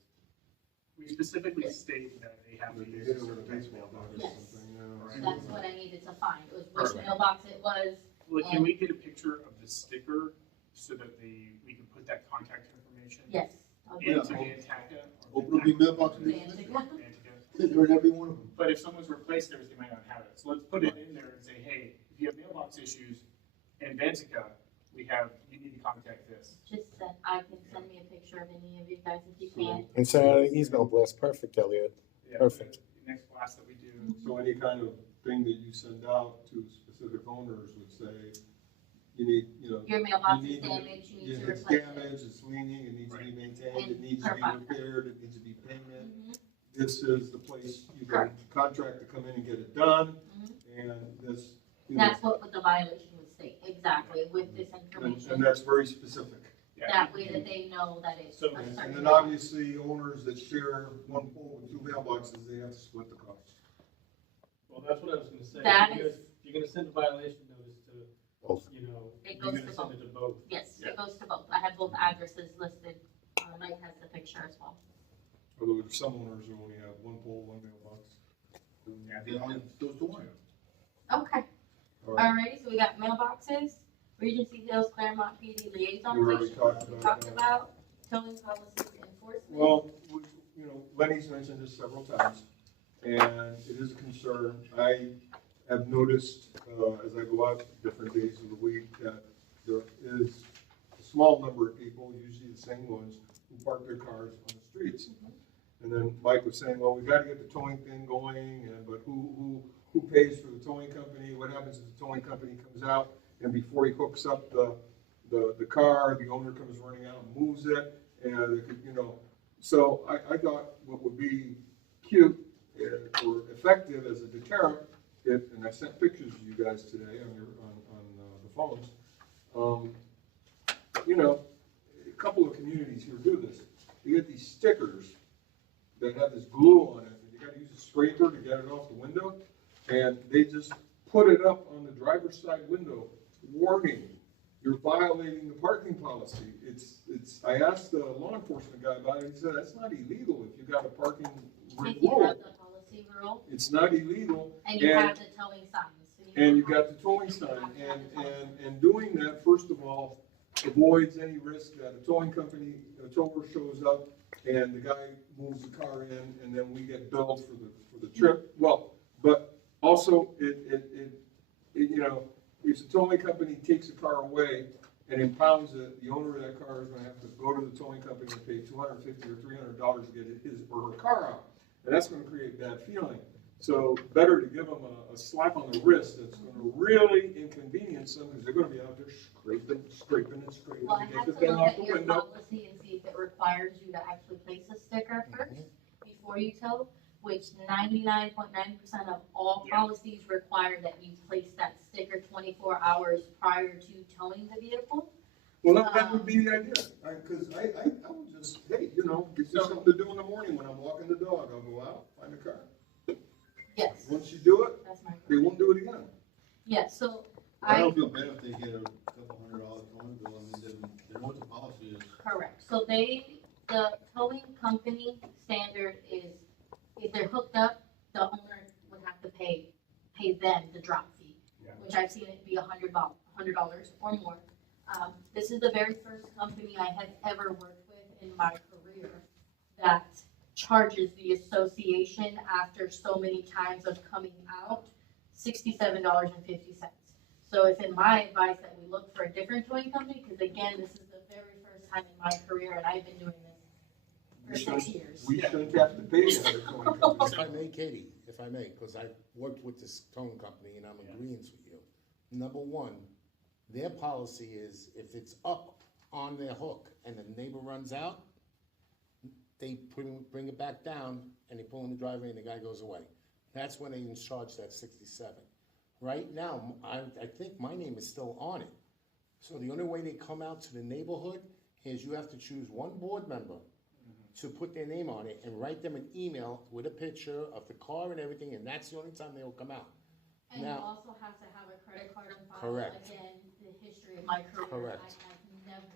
We specifically state that they have to They use hit a it with a certain baseball bat or Yes. something, yeah. So that's what I needed to find, it was which Perfect. mailbox it was. Well, can we get a picture of the sticker so that we can put that contact information? Yes. I'll do Yeah. Into that. Manteca? Open up your mailbox and Manteca. Manteca. they're in every one of them. But if someone's replaced theirs, they might not have it. So let's put it in there and say, hey, if you have mailbox issues in Manteca, you need to contact this. Just send, I can send me a picture of any of you guys if you can. and so he's no blast, perfect, Elliot. Yeah, Perfect. the next class that we do. So any kind of thing that you send out to specific owners would say, you need, Your mailbox You is need- damaged, you need to it's replace it. damaged, it's leaning, it needs to be maintained, it And needs to be perfect. repaired, it needs to be painted. Mhm. This is the place you can Correct. contract to come in and get it done, Mhm. and this, That's what the violation would state, exactly, with this and information. that's very specific. Yeah. That way that they know that it's So- a And certain. then obviously, owners that share one pole with two mailboxes, they have to split the cost. Well, that's what I was gonna say. That If you're is- gonna- If you're gonna send a violation notice to, Both. you know, It you're goes gonna to send it to both. Yes, Yeah. it goes to both. I have both addresses listed. Mike has the picture as well. Although there's some owners who only have one pole, one mailbox. Yeah, They only goes to one. Okay, All right, alrighty, so we got mailboxes, Regency Hills, Claremont PD liaison we already relations, talked we about talked that. about. towing policy enforcement? Well, Lenny's mentioned this several times, and it is a concern. I have noticed, as I go out different days of the week, that there is a small number of people, usually the same ones, who park their cars on the streets. And then Mike was saying, well, we gotta get the towing thing going, but who pays for the towing company? What happens if the towing company comes out and before he hooks up the car, the owner comes running out and moves it, and, so I thought what would be cute or effective as a deterrent, and I sent pictures to you guys today on the phones. A couple of communities here do this. You get these stickers that have this glue on it, and you gotta use a scraper to get it off the window, and they just put it up on the driver's side window, warning, you're violating the parking policy. I asked the law enforcement guy about it, he said, that's not illegal if you got a parking If you rule. have the policy rule, It's not illegal. and you have the towing signs. so And you don't got have- the towing sign, you have to have the towing sign. and doing that, first of all, avoids any risk that a towing company, a tower shows up, and the guy moves the car in, and then we get billed for the trip. Well, but also, if the towing company takes the car away and impounds it, the owner of that car is gonna have to go to the towing company and pay $250 or $300 to get his or her car out. And that's gonna create bad feeling. So better to give them a slap on the wrist that's gonna really inconvenience them, because they're gonna be out there scraping Well, I to have get the to thing look off at the your window. policy and see if it requires you to actually place a sticker first before you tow, which 99.9% of all Yeah. policies require that you place that sticker 24 hours prior to towing the vehicle. Well, that would be the idea, because I would just, hey, gives me something to do in the morning when I'm walking the dog, I'll go out, find a car. Yes, Once you do it, that's my. they won't do it again. Yeah, so I don't feel bad if they get a couple $100 towing bill, I mean, they know what the policy is. correct. So the towing company standard is, if they're hooked up, the owner would have to pay them the drop fee, Yeah. which I've seen it be $100 or more. This is the very first company I have ever worked with in my career that charges the association after so many times of coming out, $67.50. So it's in my advice that we look for a different towing company, because again, this is the very first time in my career, and I've been doing this for 6 years. We shouldn't have to pay another towing company. If I may, Katie, if I may, because I worked with this towing company and I'm agreeing with you. Number one, their policy is if it's up on their hook and the neighbor runs out, they bring it back down and they pull in the driveway and the guy goes away. That's when they can charge that 67. Right now, I think my name is still on it. So the only way they come out to the neighborhood is you have to choose one board member to put their name on it and write them an email with a picture of the car and everything, and that's the only time they will come out. And you Now- also have to have a credit card on file. Correct. Again, the history of my career, Correct. I have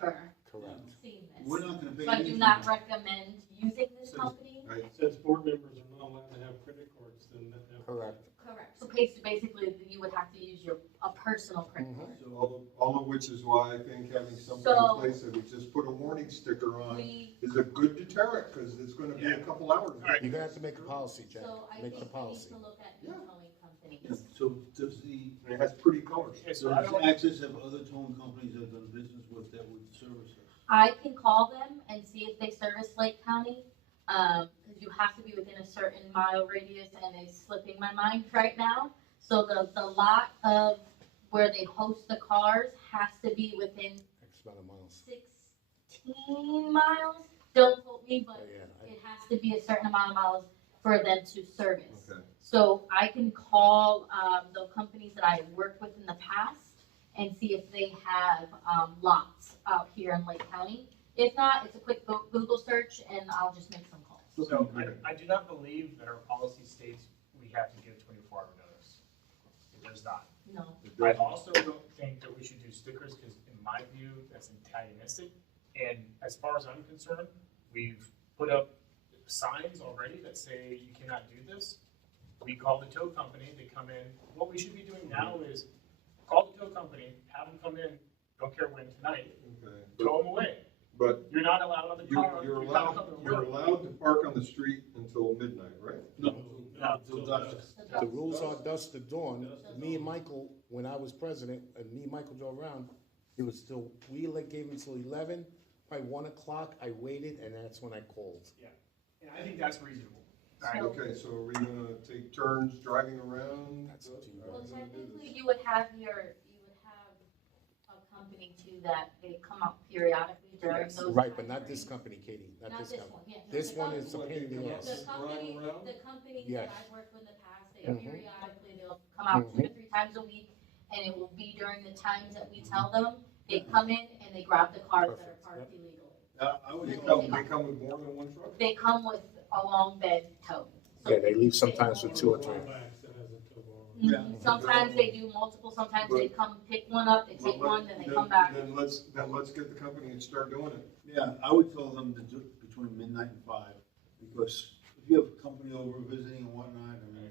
never Correct. seen We're this. not gonna pay So I do anything. not recommend using this company. Right. Since board members are not allowed to have credit cards, then that. Correct. Correct. So basically, you would have to use a personal credit card. So all of which is why I think having something So- in place that we just put a warning sticker on We, is a good deterrent, because it's gonna be a couple hours. right. You're gonna have to make a policy, Jen. so I Make think the we need policy. to look at new Yeah. towing companies. Yeah, so does the, And it has pretty colors. Okay, so I does don't, Access have other towing companies that have done business with that would service us? I can call them and see if they service Lake County, because you have to be within a certain mile radius, and it's slipping my mind right now. So the lot of where they host the cars has to be within X amount of miles. 16 miles. Don't quote me, but Yeah, it has to be a certain amount of miles for them to service. Okay. So I can call the companies that I've worked with in the past and see if they have lots out here in Lake County. If not, it's a quick Google search and I'll just make some calls. so I do not believe that our policy states we have to give 24-hour notice. It does not. No. I also don't think that we should do stickers, because in my view, that's antagonistic. And as far as I'm concerned, we've put up signs already that say you cannot do this. We call the tow company, they come in. What we should be doing now is call the tow company, have them come in, don't care when tonight, Okay. tow them away. But You're not allowed on the car. you're not allowed, on the you're road. allowed to park on the street until midnight, right? No, No. till dusk. The rules are dusk to dawn. Me and Michael, when I was president, and me and Michael drove around, it was still, gave him till 11, by 1 o'clock, I waited, and that's when I called. Yeah, and I think that's reasonable. So- Okay, so are we gonna take turns driving around? That's up to you Well, guys. technically, you would have a company too that they come up periodically during Yes. those. Right, but time not this frames. company, Katie, not Not this this company. one, yeah. no, This the one company- is a pain in the Yes. ass. The company, Driving the companies Yes. that I've worked with in the past, they Mhm. periodically, they'll come out 2 to 3 times a week, and it will be during the times that we tell them. They come in and they grab the cars that are Perfect, parked yep. illegally. I was They told, come with more than one truck? They come with a long bed tow. So Yeah, they leave sometimes with 2 or 3. Rollbacks that has a tow bar on it. Yeah. Sometimes they do multiple, sometimes they come pick one up, they take one, then they come back. Then let's get the company and start doing it. yeah, I would tell them to do it between midnight and 5, because if you have a company over visiting and whatnot, I mean,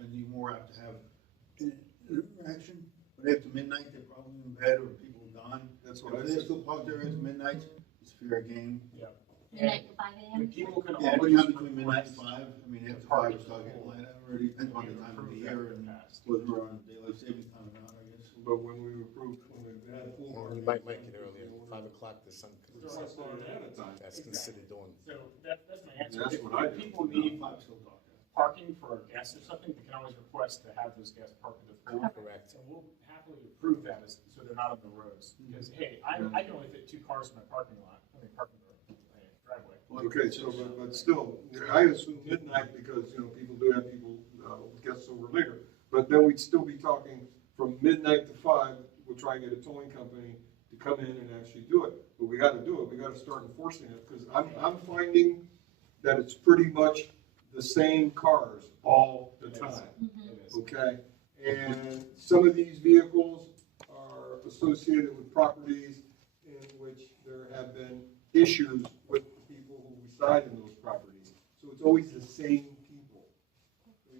and you more apt to have interaction. But after midnight, they're probably in bed or people are gone. That's what I If they're said. still parked there at midnight, it's fair game. Midnight to 5 And AM. people can Yeah, always. anytime between midnight and request 5, I mean, after the 5, parking it's start getting pool. light out already, depends on the time of the year and whether we're on daylight saving time or not, I guess. But when we approved, when we had a pool Well, party. you might make it earlier, 5 o'clock, the sun It's comes not up. starting at a time. That's considered dawn. So that's my answer. That's If- what I if do. people need 5 still talking. parking for guests or something, they can always request to have those guests park at the pool. Correct. So we'll happily approve that so they're not on the roads. Because, hey, I can only fit 2 cars in my parking lot, parking driveway. Okay, so, but still, I assume midnight because, people do have guests over later. But then we'd still be talking from midnight to 5, we'll try and get a towing company to come in and actually do it. But we gotta do it, we gotta start enforcing it, because I'm finding that it's pretty much the same cars all the time, It is. okay? And some of these vehicles are associated with properties in which there have been issues with the people who reside in those properties. So it's always the same people.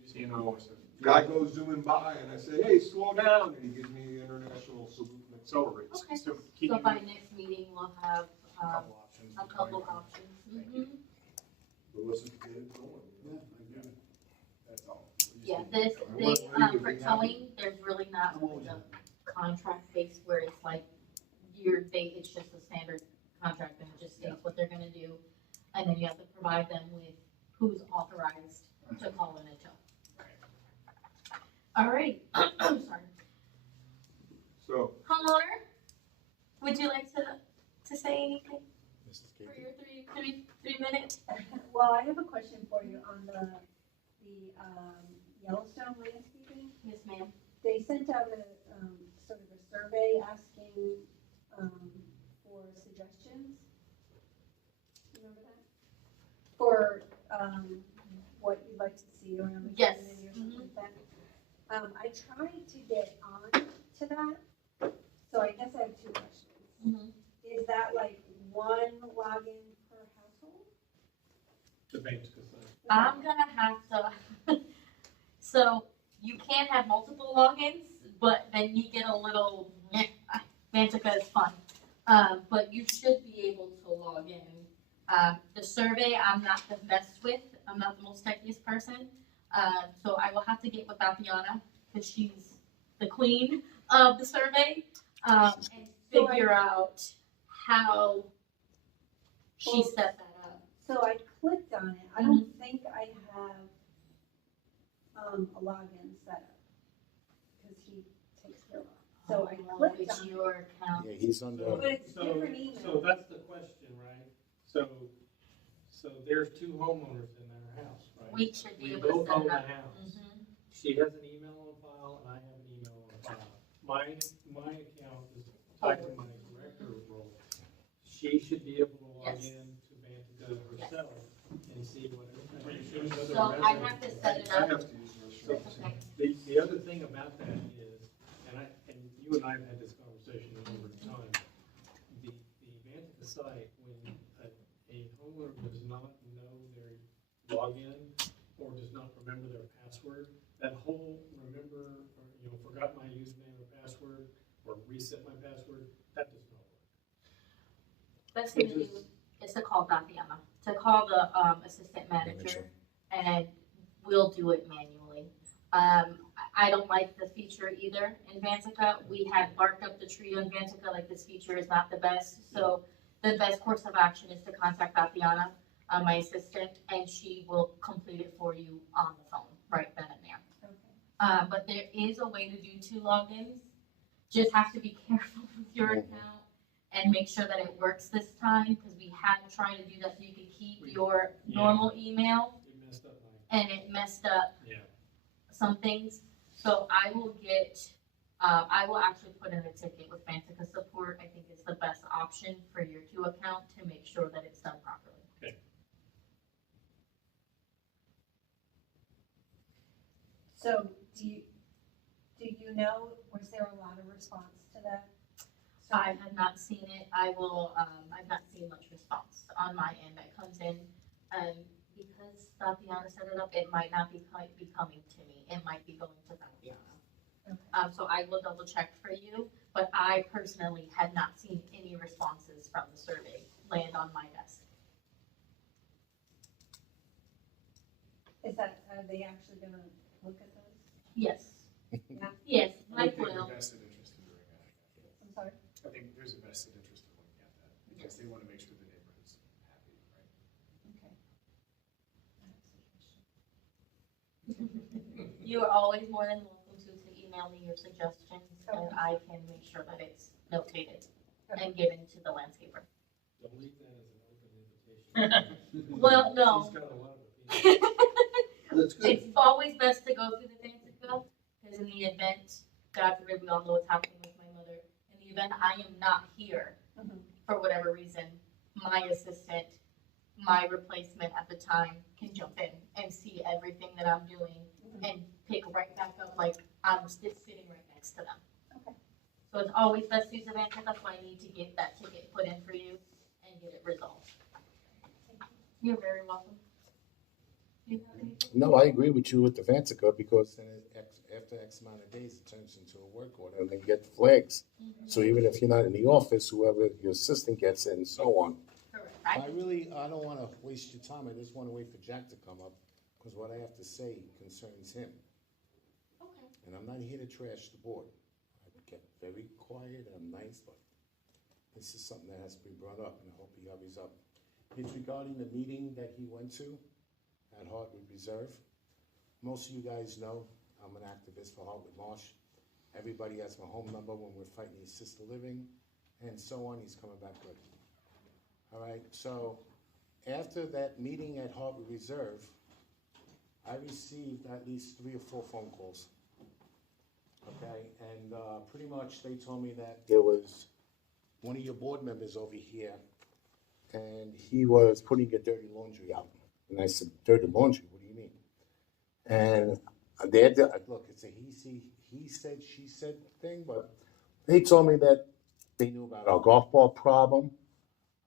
So, Guy goes zooming by and I say, hey, slow down, and he gives me the international salute and accelerates. Okay. So can So you, by next meeting, we'll have, a couple options. a couple options. Thank you. But let's just get it going. Yeah, I agree. That's all. Yeah, this, for towing, there's really not I'm really always a happy. contract base where it's like, it's just a standard contract and it just states what they're gonna do. And then you have to provide them with who's authorized to call in a tow. All right, I'm sorry. So, Homeowner, would you like to say anything Mrs. for Katie? your three minutes? Well, I have a question for you on the Yellowstone landscaping. Yes, ma'am. They sent out a, sort of a survey asking, for suggestions. Remember that? For, what you'd like to see around the Yes. community or something like that. I tried to get on to that, so I guess I have 2 questions. Mhm. Is that like 1 login per household? Debate to decide. I'm gonna have to, so you can have multiple logins, but then you get a little, Mantica is fun. But you should be able to log in. The survey, I'm not the best with, I'm not the most techiest person. So I will have to get with Tatiana, because she's the queen of the survey, and figure out how she set that up. So I clicked on it, I don't think I have, a login set up, because he takes care of it. So I clicked It's on it, your account. Yeah, he's under, but it's So- different So email. that's the question, right? So there's 2 homeowners in their house, right? We should be We able to both set own it the up. house. Mhm. She has an email on file and I have an email on file. My account is tied to my director role. She should be able to log Yes. in to Vantage herself and see what. So I have to set it I up. have to use the restroom. Okay. The other thing about that is, and you and I have had this conversation over time, the Vantage site, when a homeowner does not know their login or does not remember their password, that whole forgot my username or password, or reset my password, that does not work. best thing to do is to call Tatiana, to call the, assistant manager, and we'll do it manually. I don't like the feature either in Vantica. We had barked up the tree on Vantica, like this feature is not the best. So the best course of action is to contact Tatiana, my assistant, and she will complete it for you on the phone right then and there. Okay. But there is a way to do 2 logins. Just have to be careful with your account and make sure that it works this time, because we had tried to do that so you can keep your normal email, We messed up mine. and it messed up Yeah. some things. So I will I will actually put in a ticket with Fantica support. I think it's the best option for your 2 account to make sure that it's done properly. Okay. So do you know, was there a lot of response to that? I have not seen it. I've not seen much response on my end that comes in. Because Tatiana set it up, it might not be coming to me. It might be going to Tatiana. Okay. So I will double check for you, but I personally had not seen any responses from the survey land on my desk. Are they actually gonna look at those? Yes. Yeah. Yes, I Mike think will. there's a vested interest in doing that. I'm sorry? I think there's a vested interest in looking at that, because they wanna make sure the neighborhood's happy, right? Okay. You are always more than welcome to email me your suggestions, and I can make sure that it's notated and given to the landscaper. Don't leave that as an open invitation. Well, no. She's got a lot of opinions. That's good. It's always best to go through the Fantica, because in the event, God forbid, we all know what's happening with my mother. In the event I am not here, Mhm. for whatever reason, my assistant, my replacement at the time, can jump in and see everything that I'm doing and pick right back up like I'm just sitting right next to them. Okay. So it's always best to use the Fantica. That's why I need to get that ticket put in for you and get it resolved. You're very welcome. You have anything? No, I agree with you with the Vantica, because then after X amount of days, it turns into a work order, and then you get the flags. So even if you're not in the office, whoever your assistant gets it, and so on. Correct. I don't wanna waste your time, I just wanna wait for Jack to come up, because what I have to say concerns him. Okay. And I'm not here to trash the board. I get very quiet, I'm nice, but this is something that has to be brought up, and I hope he hurries up. It's regarding the meeting that he went to at Hardwood Reserve. Most of you guys know, I'm an activist for Hardwood Marsh. Everybody has my home number when we're fighting assisted living, and so on. He's coming back good. All right, so after that meeting at Hardwood Reserve, I received at least 3 or 4 phone calls. Okay, and pretty much they told me that there was one of your board members over here, and he was putting your dirty laundry out. And I said, dirty laundry, what do you mean? And look, it's a he said, she said thing, but they told me that they knew about our golf ball problem,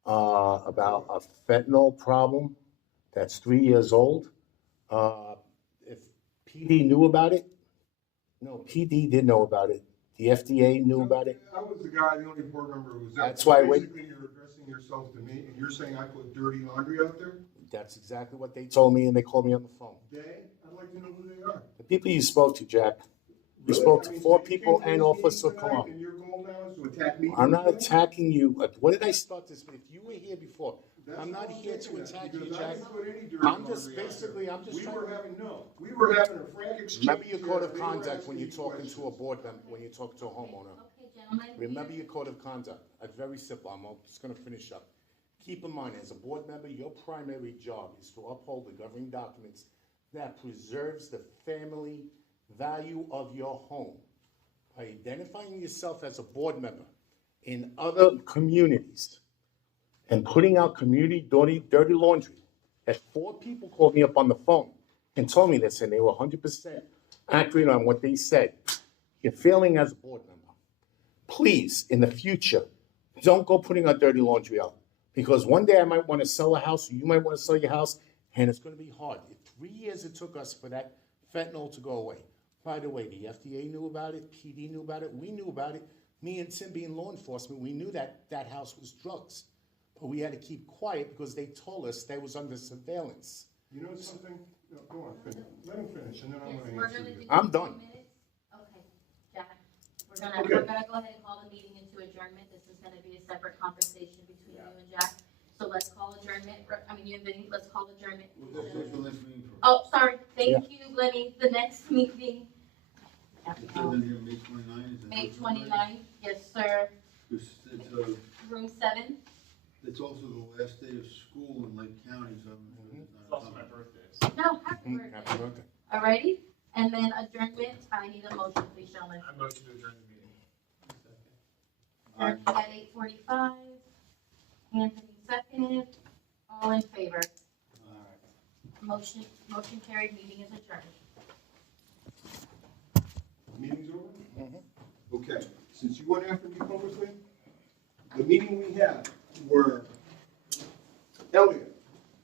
about a fentanyl problem that's 3 years old. If PD knew about it, no, PD didn't know about it. The FDA knew about it. I was the guy, the only board member who was there. That's why Basically, you're addressing yourself to me, and you're saying I put dirty laundry out there? That's exactly what they told me, and they called me on the phone. I'd like to know who they are. The people you spoke to, Jack, you Really? spoke I to mean, 4 so you people came to and this Officer meeting tonight, Colon. and your goal now is to attack me? I'm not attacking you. What did I start this with? If you were here before, That's I'm not all here to saying, attack you, because I Jack. didn't put any dirty I'm just laundry out basically, there. I'm just We trying were to. having a frank exchange. Remember your code of here. They were conduct when asking you're me talking to a questions. board member, when you're talking to a homeowner. Okay, gentlemen. Remember your code of conduct. It's very simple. I'm just gonna finish up. Keep in mind, as a board member, your primary job is to uphold the governing documents that preserves the family value of your home. By identifying yourself as a board member in other communities and putting out community dirty laundry, that 4 people called me up on the phone and told me this, and they were 100% accurate on what they said. You're failing as a board member. Please, in the future, don't go putting out dirty laundry out. Because one day I might want to sell a house, or you might want to sell your house, and it's going to be hard. 3 years it took us for that fentanyl to go away. By the way, the FDA knew about it, PD knew about it, we knew about it. Me and Tim being law enforcement, we knew that that house was drugs. but we had to keep quiet because they told us they was under surveillance. You know something? No, go on, finish. Let him finish, and then I'm Yes, gonna we're answer gonna you. do I'm 15 done. minutes. Okay, Jack, we're Okay. gonna go ahead and call the meeting into adjournment. This is gonna be a separate conversation between you and Jack. So let's call adjournment, you and Vinny, let's call adjournment. We'll go to the next meeting for. Oh, sorry, thank you, Lenny, the next meeting. It's in here, May 29, is that? May 29th, yes, sir, It's, room 7. it's also the last day of school in Lake County, so I'm sure it's It's not. also my birthday, so. No, happy Happy birthday. birthday. Alrighty, and then adjournment, I need a motion, please, gentlemen. I motion to adjourn the meeting. At 8:45, Anthony seconded, all in favor. Motion carried, meeting is adjourned. Meeting's over? Okay, since you went after me publicly, the meeting we had were Elliot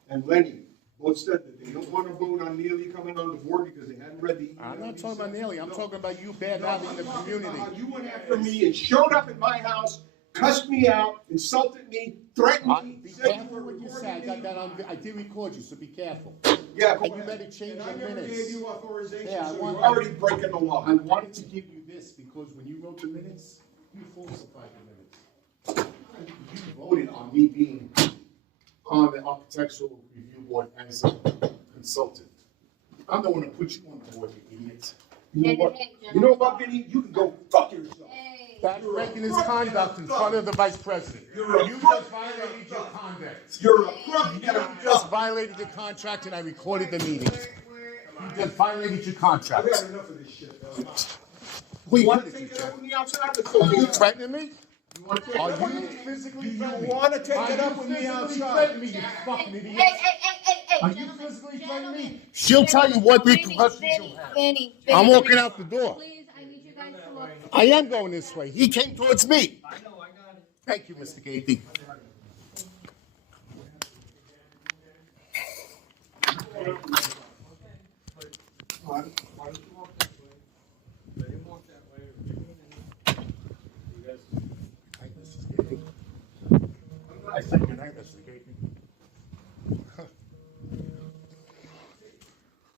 and Lenny both said that they don't want to vote on Neely coming on the board because they hadn't read the email. I'm not he talking about sent. Neely, I'm No. talking about you bad No, mouthing I'm the talking community. about how you went after me and showed up at my house, cussed me out, insulted me, threatened me, Be said you careful were what you say, recording I got me. that on, I did record you, so be careful. Yeah, go And you ahead. better change And your I never minutes. gave you authorization, Yeah, I so want- you're already breaking the law. I wanted to give you this because when you wrote the minutes, you falsified the minutes. You voted on me being on the architectural review board as a consultant. I'm the one who put you on the board, you idiot. You know what? You know what, Vinny? You can go fuck yourself. Hey. That's regular conduct in front of the vice president. You're a You crook. just violated your conduct. You're a crook and a You just duck. violated your contract and I recorded the meeting. We're- You just violated your contract. I've had enough of this shit, though. Who You you wanna did it take to, it up Jeff? with me outside? Let's go. Are you threatening me? You wanna take it Are up with you me? physically Do you threatening me? wanna take it up with me Are you physically outside? threatening me, you fucking Hey, idiot? hey, Are you gentlemen, physically threatening me? gentlemen. She'll tell you what Vinny, repercussions Vinny, you'll have. Vinny, I'm Vinny, walking out the door. please, I need you guys to look. I am going this way. He came towards me. I know, I got it. Thank you, Mr. Gaethje. Why don't you walk that way? Let him walk that way.